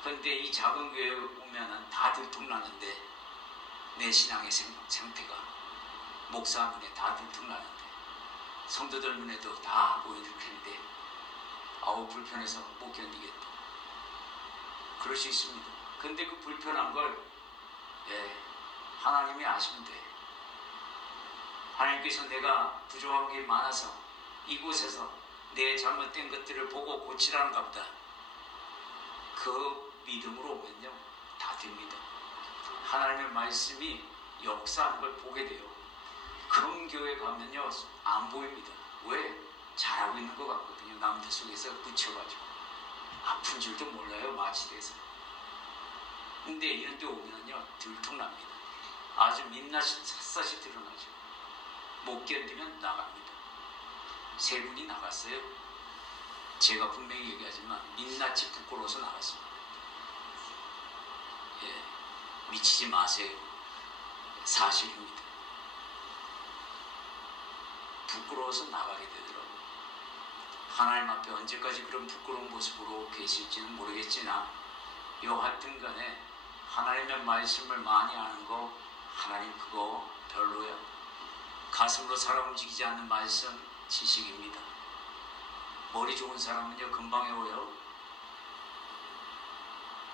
그런데 이 작은 교회에 오면은 다 들통나는데, 내 신앙의 상태가 목사 눈에 다 들통나는데, 성도들 눈에도 다 보이는 텐데, 아우 불편해서 못 견디겠다. 그럴 수 있습니다. 근데 그 불편한 걸 하나님이 아시면 돼. 하나님께서 내가 부족한 게 많아서 이곳에서 내 잘못된 것들을 보고 고치라는가 보다. 그 믿음으로 오면요 다 됩니다. 하나님의 말씀이 역사하는 걸 보게 돼요. 큰 교회 가면요 안 보입니다. 왜? 잘하고 있는 것 같거든요. 남들 속에서 붙여가지고 아픈 줄도 몰라요. 마취돼서. 근데 이런 데 오면요 들통납니다. 아주 민낯이 샅샅이 드러나죠. 못 견디면 나갑니다. 3분이 나갔어요. 제가 분명히 얘기하지만 민낯이 부끄러워서 나갔습니다. 미치지 마세요. 사실입니다. 부끄러워서 나가게 되더라고요. 하나님 앞에 언제까지 그런 부끄러운 모습으로 계실지는 모르겠지만 여하튼 간에 하나님의 말씀을 많이 아는 거 하나님 그거 별로야. 가슴으로 살아 움직이지 않는 말씀 지식입니다. 머리 좋은 사람은요 금방 외워요.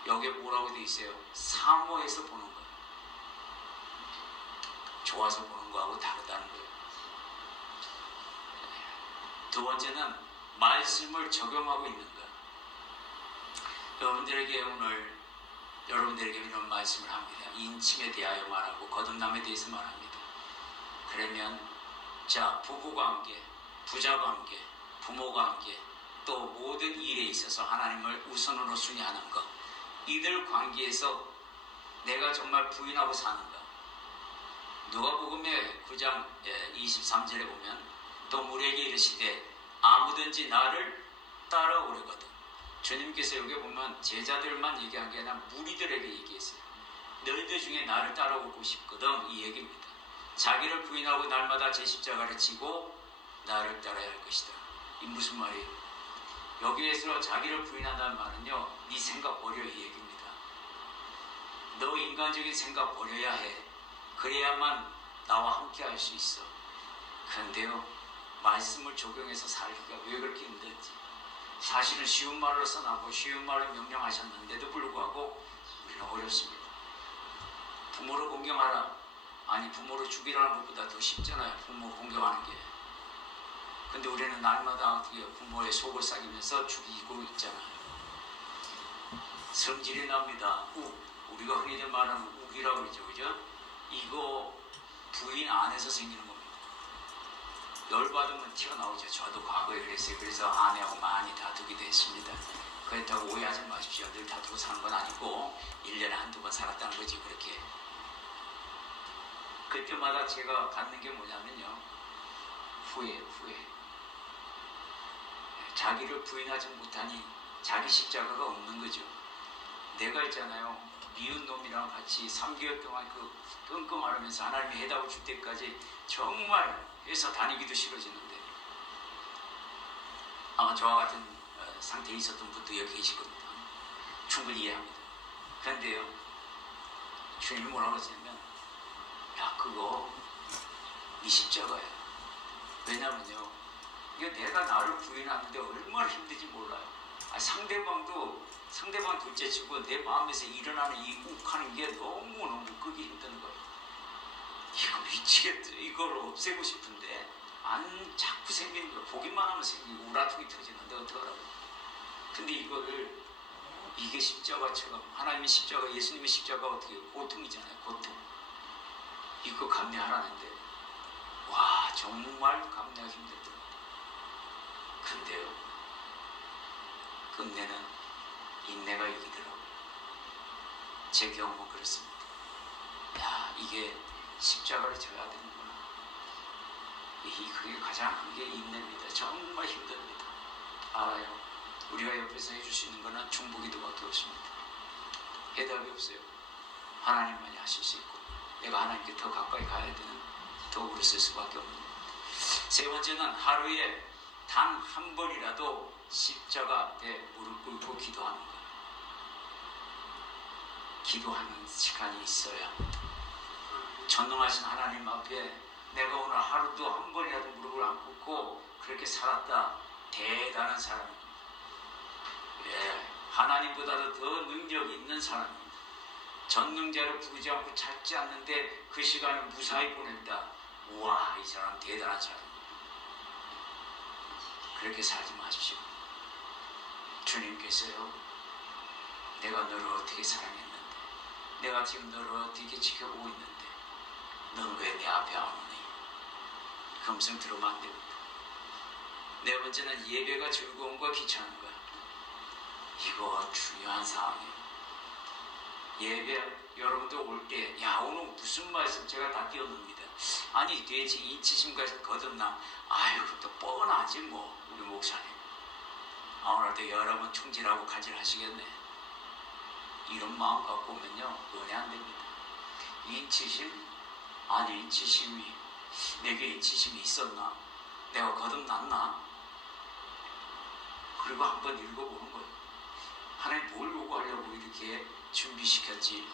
여기에 뭐라고 돼 있어요? 사모해서 보는 거예요. 좋아서 보는 거하고 다르다는 거예요. 두 번째는 말씀을 적용하고 있는가. 여러분들에게 오늘 여러분들에게 이런 말씀을 합니다. 인침에 대하여 말하고 거듭남에 대해서 말합니다. 그러면 자 부부관계, 부자관계, 부모관계 또 모든 일에 있어서 하나님을 우선으로 순위하는 것, 이들 관계에서 내가 정말 부인하고 사는가. 누가복음의 9장 23절에 보면 또 무리에게 이르시되 아무든지 나를 따라오려거든 주님께서 여기 보면 제자들만 얘기한 게 아니라 무리들에게 얘기했어요. 너희들 중에 나를 따라오고 싶거든, 이 얘기입니다. 자기를 부인하고 날마다 제 십자가를 지고 나를 따라야 할 것이다. 이 무슨 말이에요? 여기에서 자기를 부인한다는 말은요, 네 생각 버려, 이 얘기입니다. 너 인간적인 생각 버려야 해. 그래야만 나와 함께 할 수 있어. 그런데요, 말씀을 적용해서 살기가 왜 그렇게 힘들지? 사실은 쉬운 말로 써놨고 쉬운 말로 명령하셨는데도 불구하고 우리는 어렵습니다. 부모를 공경하라. 아니, 부모를 죽이라는 것보다 더 쉽잖아요. 부모 공경하는 게. 근데 우리는 날마다 어떻게 부모의 속을 삭이면서 죽이고 있잖아요. 성질이 납니다. 우리가 흔히들 말하는 욱이라고 그러죠, 그죠? 이거 부인 안에서 생기는 겁니다. 열받으면 튀어나오죠. 저도 과거에 그랬어요. 그래서 아내하고 많이 다투기도 했습니다. 그렇다고 오해하지 마십시오. 늘 다투고 사는 건 아니고 1년에 한두 번 살았다는 거지. 그렇게 그때마다 제가 갖는 게 뭐냐면요, 후회. 자기를 부인하지 못하니 자기 십자가가 없는 거죠. 내가 있잖아요, 미운 놈이랑 같이 3개월 동안 그 끙끙 앓으면서 하나님이 해답을 줄 때까지 정말 회사 다니기도 싫어지는데, 아마 저와 같은 상태에 있었던 분도 여기 계시거든요. 충분히 이해합니다. 그런데요, 주님이 뭐라고 하시냐면, 야, 그거 네 십자가야. 왜냐면요, 이거 내가 나를 부인하는데 얼마나 힘든지 몰라요. 상대방 둘째치고 내 마음에서 일어나는 이 욱하는 게 너무너무 끄기 힘든 거예요. 이거 미치겠다. 이걸 없애고 싶은데 안 자꾸 생기는 거, 보기만 하면 생기고 우라통이 터지는데 어떡하라고. 근데 이게 십자가처럼, 하나님의 십자가, 예수님의 십자가 어떻게 고통이잖아요. 고통. 이거 감내하라는데, 와, 정말 감내가 힘들더라고요. 근데요, 끝내는 인내가 이기더라고요. 제 경험은 그렇습니다. 야, 이게 십자가를 져야 되는구나. 그게 가장 큰 게 인내입니다. 정말 힘듭니다. 알아요. 우리가 옆에서 해줄 수 있는 거는 중보기도밖에 없습니다. 해답이 없어요. 하나님만이 하실 수 있고, 내가 하나님께 더 가까이 가야 되는 도구를 쓸 수밖에 없는. 세 번째는 하루에 단 한 번이라도 십자가 앞에 무릎 꿇고 기도하는 거예요. 기도하는 시간이 있어야 합니다. 전능하신 하나님 앞에 내가 오늘 하루도 한 번이라도 무릎을 안 꿇고 그렇게 살았다. 대단한 사람입니다. 예, 하나님보다도 더 능력 있는 사람입니다. 전능자를 부르지 않고 찾지 않는데 그 시간을 무사히 보냈다. 우와, 이 사람 대단한 사람입니다. 그렇게 살지 마십시오. 주님께서요, 내가 너를 어떻게 사랑했는데, 내가 지금 너를 어떻게 지켜보고 있는데 넌 왜 내 앞에 안 오니? 그 음성 들으면 안 됩니다. 네 번째는 예배가 즐거움과 귀찮은 거야. 이거 중요한 사항이에요. 예배, 여러분들 올 때, 야, 오늘 무슨 말씀 제가 다 띄워놓습니다. 아니, 돼지 인치심까지 거듭나. 아유, 또 뻔하지 뭐, 우리 목사님. 오늘도 여러분 충질하고 간질하시겠네. 이런 마음 갖고 오면요, 은혜 안 됩니다. 인치심? 아니, 인치심이, 내게 인치심이 있었나? 내가 거듭났나? 그리고 한번 읽어보는 거예요. 하나님 뭘 요구하려고 이렇게 준비시켰지?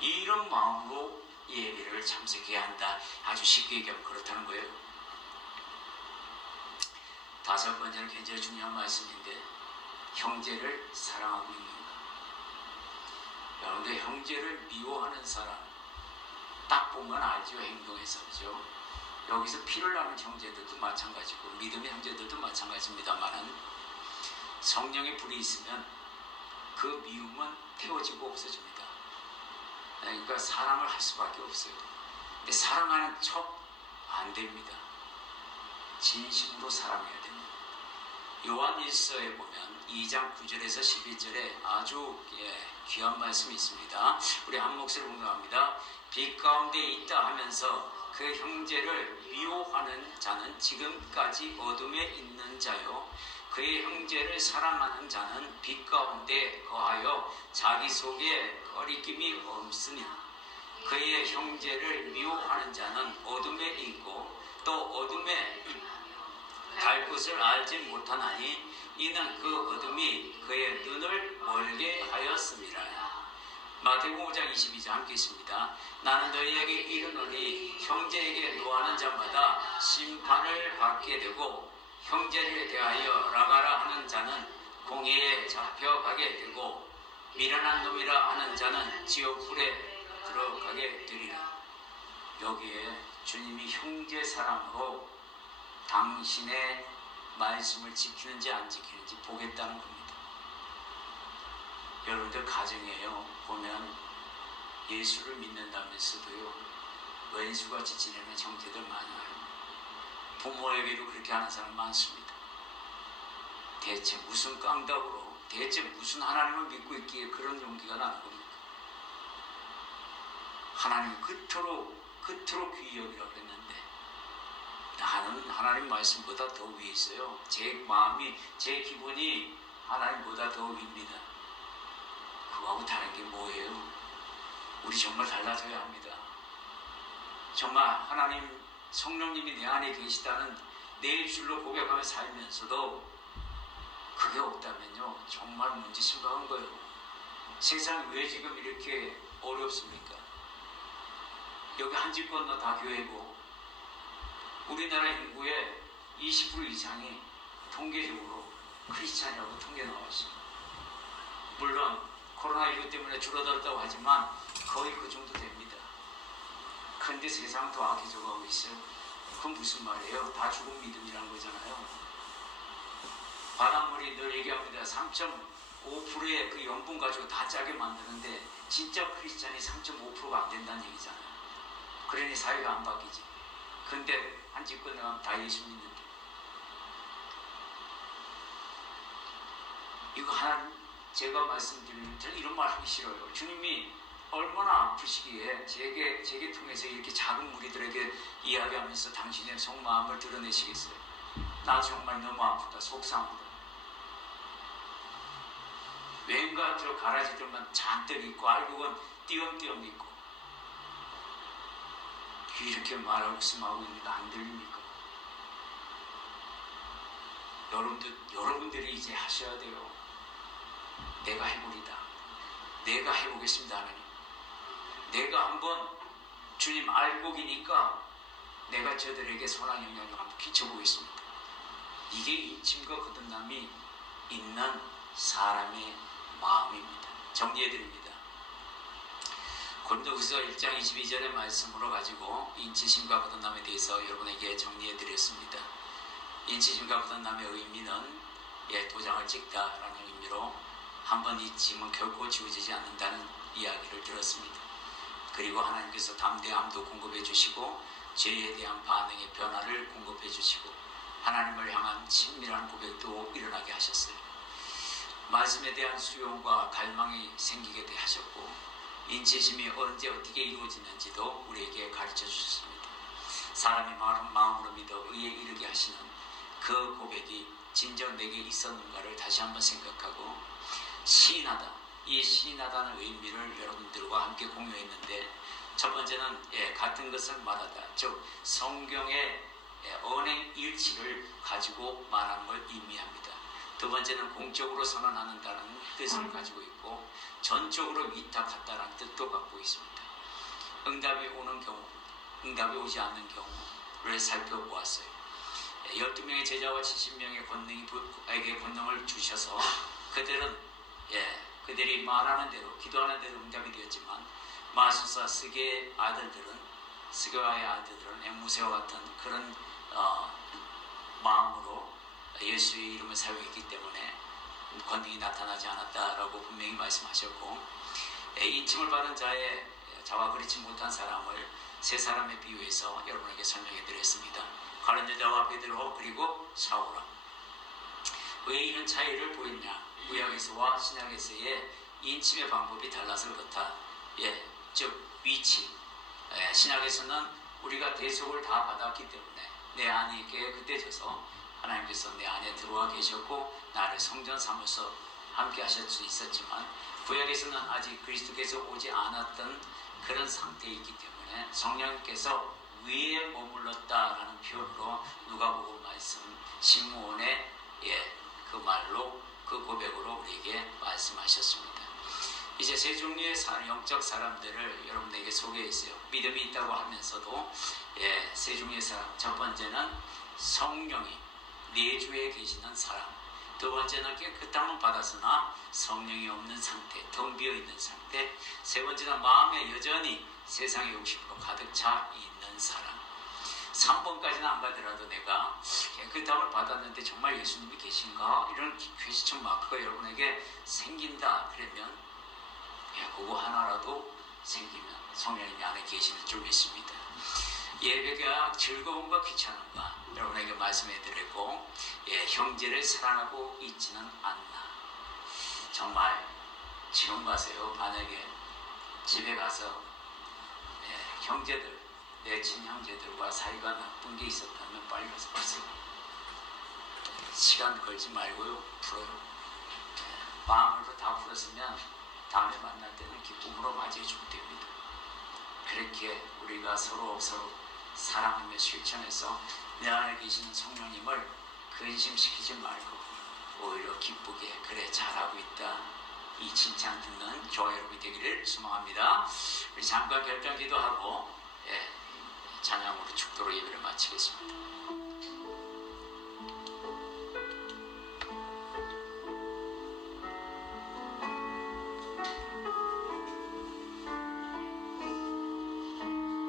이런 마음으로 예배를 참석해야 한다. 아주 쉽게 얘기하면 그렇다는 거예요. 다섯 번째는 굉장히 중요한 말씀인데, 형제를 사랑하고 있는가? 여러분들, 형제를 미워하는 사람 딱 보면 알죠. 행동에서. 그죠? 여기서 피를 나는 형제들도 마찬가지고 믿음의 형제들도 마찬가지입니다만은, 성령의 불이 있으면 그 미움은 태워지고 없어집니다. 그러니까 사랑을 할 수밖에 없어요. 근데 사랑하는 척 안 됩니다. 진심으로 사랑해야 됩니다. 요한 1서에 보면 2장 9절에서 11절에 아주 귀한 말씀이 있습니다. 우리 한 목소리로 공감합니다. 빛 가운데 있다 하면서 그 형제를 미워하는 자는 지금까지 어둠에 있는 자요, 그의 형제를 사랑하는 자는 빛 가운데 거하여 자기 속에 거리낌이 없으니, 그의 형제를 미워하는 자는 어둠에 있고 또 어둠에 갈 곳을 알지 못하나니, 이는 그 어둠이 그의 눈을 멀게 하였습니다. 마태복음 5장 22절 함께 있습니다. 나는 너희에게 이르노니 형제에게 노하는 자마다 심판을 받게 되고, 형제를 대하여 라가라 하는 자는 공회에 잡혀가게 되고, 미련한 놈이라 하는 자는 지옥불에 들어가게 되리라. 여기에 주님이 형제 사랑으로 당신의 말씀을 지키는지 안 지키는지 보겠다는 겁니다. 여러분들 가정에요, 보면 예수를 믿는다면서도요 왼수같이 지내는 형제들 많이 와요. 부모에게도 그렇게 하는 사람 많습니다. 대체 무슨 깡답으로, 대체 무슨 하나님을 믿고 있기에 그런 용기가 나는 겁니까? 하나님이 그토록 귀히 여기라고 했는데 나는 하나님 말씀보다 더 위에 있어요. 제 마음이, 제 기분이 하나님보다 더 위입니다. 그거하고 다른 게 뭐예요? 우리 정말 달라져야 합니다. 정말 하나님 성령님이 내 안에 계시다는 내 입술로 고백하며 살면서도 그게 없다면요 정말 문제 심각한 거예요. 세상이 왜 지금 이렇게 어렵습니까? 여기 한 집 건너 다 교회고, 우리나라 인구의 20% 이상이 통계적으로 크리스찬이라고 통계 나와 있습니다. 물론 코로나19 때문에 줄어들었다고 하지만 거의 그 정도 됩니다. 그런데 세상은 더 악해져가고 있어요. 그건 무슨 말이에요? 다 죽은 믿음이라는 거잖아요. 바닷물이 늘 얘기합니다. 3.5%의 그 염분 가지고 다 짜게 만드는데 진짜 크리스찬이 3.5%가 안 된다는 얘기잖아요. 그러니 사회가 안 바뀌지. 근데 한 집 건너가면 다 예수 믿는데, 이거 하나님, 제가 말씀드리는, 저는 이런 말 하기 싫어요. 주님이 얼마나 아프시기에 제게 통해서 이렇게 작은 무리들에게 이야기하면서 당신의 속마음을 드러내시겠어요? 나 정말 너무 아프다, 속상하다. 왠가 저 가라지들만 잔뜩 있고 알고는 띄엄띄엄 있고, 이렇게 말씀하고 있는데 안 들립니까? 여러분들이 이제 하셔야 돼요. 내가 해보리다. 내가 해보겠습니다, 하나님. 내가 한번 주님 알곡이니까 내가 저들에게 선한 영향을 한번 끼쳐보겠습니다. 이게 인침과 거듭남이 있는 사람의 마음입니다. 정리해드립니다. 고린도후서 1장 22절의 말씀으로 가지고 인치심과 거듭남에 대해서 여러분에게 정리해드렸습니다. 인치심과 거듭남의 의미는 도장을 찍다라는 의미로 한번 이 짐은 결코 지워지지 않는다는 이야기를 들었습니다. 그리고 하나님께서 담대함도 공급해 주시고 죄에 대한 반응의 변화를 공급해 주시고 하나님을 향한 친밀한 고백도 일어나게 하셨어요. 말씀에 대한 수용과 갈망이 생기게 하셨고, 인치심이 언제 어떻게 이루어지는지도 우리에게 가르쳐 주셨습니다. 사람이 마음으로 믿어 의에 이르게 하시는 그 고백이 진정 내게 있었는가를 다시 한번 생각하고, 시인하다, 이 시인하다는 의미를 여러분들과 함께 공유했는데, 첫 번째는 같은 것을 말하다, 즉 성경의 언행 일치를 가지고 말하는 걸 의미합니다. 두 번째는 공적으로 선언하는다는 뜻을 가지고 있고, 전적으로 위탁한다는 뜻도 갖고 있습니다. 응답이 오는 경우, 응답이 오지 않는 경우를 살펴보았어요. 12명의 제자와 70명의 권능을 주셔서 그들이 말하는 대로, 기도하는 대로 응답이 되었지만, 마술사 스게와의 아들들은 앵무새와 같은 그런 마음으로 예수의 이름을 사용했기 때문에 권능이 나타나지 않았다라고 분명히 말씀하셨고, 인침을 받은 자와 그렇지 못한 사람을 세 사람에 비유해서 여러분에게 설명해 드렸습니다. 가룟 여자와 베드로 그리고 사울아. 왜 이런 차이를 보였냐? 구약에서와 신약에서의 인침의 방법이 달라서 그렇다. 즉 위치. 신약에서는 우리가 대속을 다 받았기 때문에 내 안에 깨끗해져서 하나님께서 내 안에 들어와 계셨고 나를 성전 삼아서 함께 하실 수 있었지만 구약에서는 아직 그리스도께서 오지 않았던 그런 상태이기 때문에 성령께서 위에 머물렀다라는 표현으로 누가복음 말씀 신무원의 그 말로 그 고백으로 우리에게 말씀하셨습니다. 이제 세 종류의 영적 사람들을 여러분에게 소개했어요. 믿음이 있다고 하면서도 세 종류의 사람. 첫 번째는 성령이 내주에 계시는 사람. 두 번째는 깨끗함을 받았으나 성령이 없는 상태, 텅 비어 있는 상태. 세 번째는 마음에 여전히 세상의 욕심으로 가득 차 있는 사람. 3번까지는 안 가더라도 내가 깨끗함을 받았는데 정말 예수님이 계신가? 이런 퀘스천 마크가 여러분에게 생긴다. 그러면 그거 하나라도 생기면 성령님이 안에 계시는 줄 믿습니다. 예배가 즐거운가 귀찮은가 여러분에게 말씀해 드리고 형제를 사랑하고 있지는 않나. 정말 지금 가세요. 만약에 집에 가서 형제들 내 친형제들과 사이가 나쁜 게 있었다면 빨리 가서 보세요. 시간 걸지 말고요. 풀어요. 마음으로 다 풀었으면 다음에 만날 때는 기쁨으로 맞이해 주면 됩니다. 그렇게 우리가 서로 사랑하며 실천해서 내 안에 계시는 성령님을 근심시키지 말고 오히려 기쁘게 그래 잘하고 있다 이 칭찬 듣는 저와 여러분이 되기를 소망합니다. 우리 잠깐 결단 기도하고 찬양으로 축도로 예배를 마치겠습니다.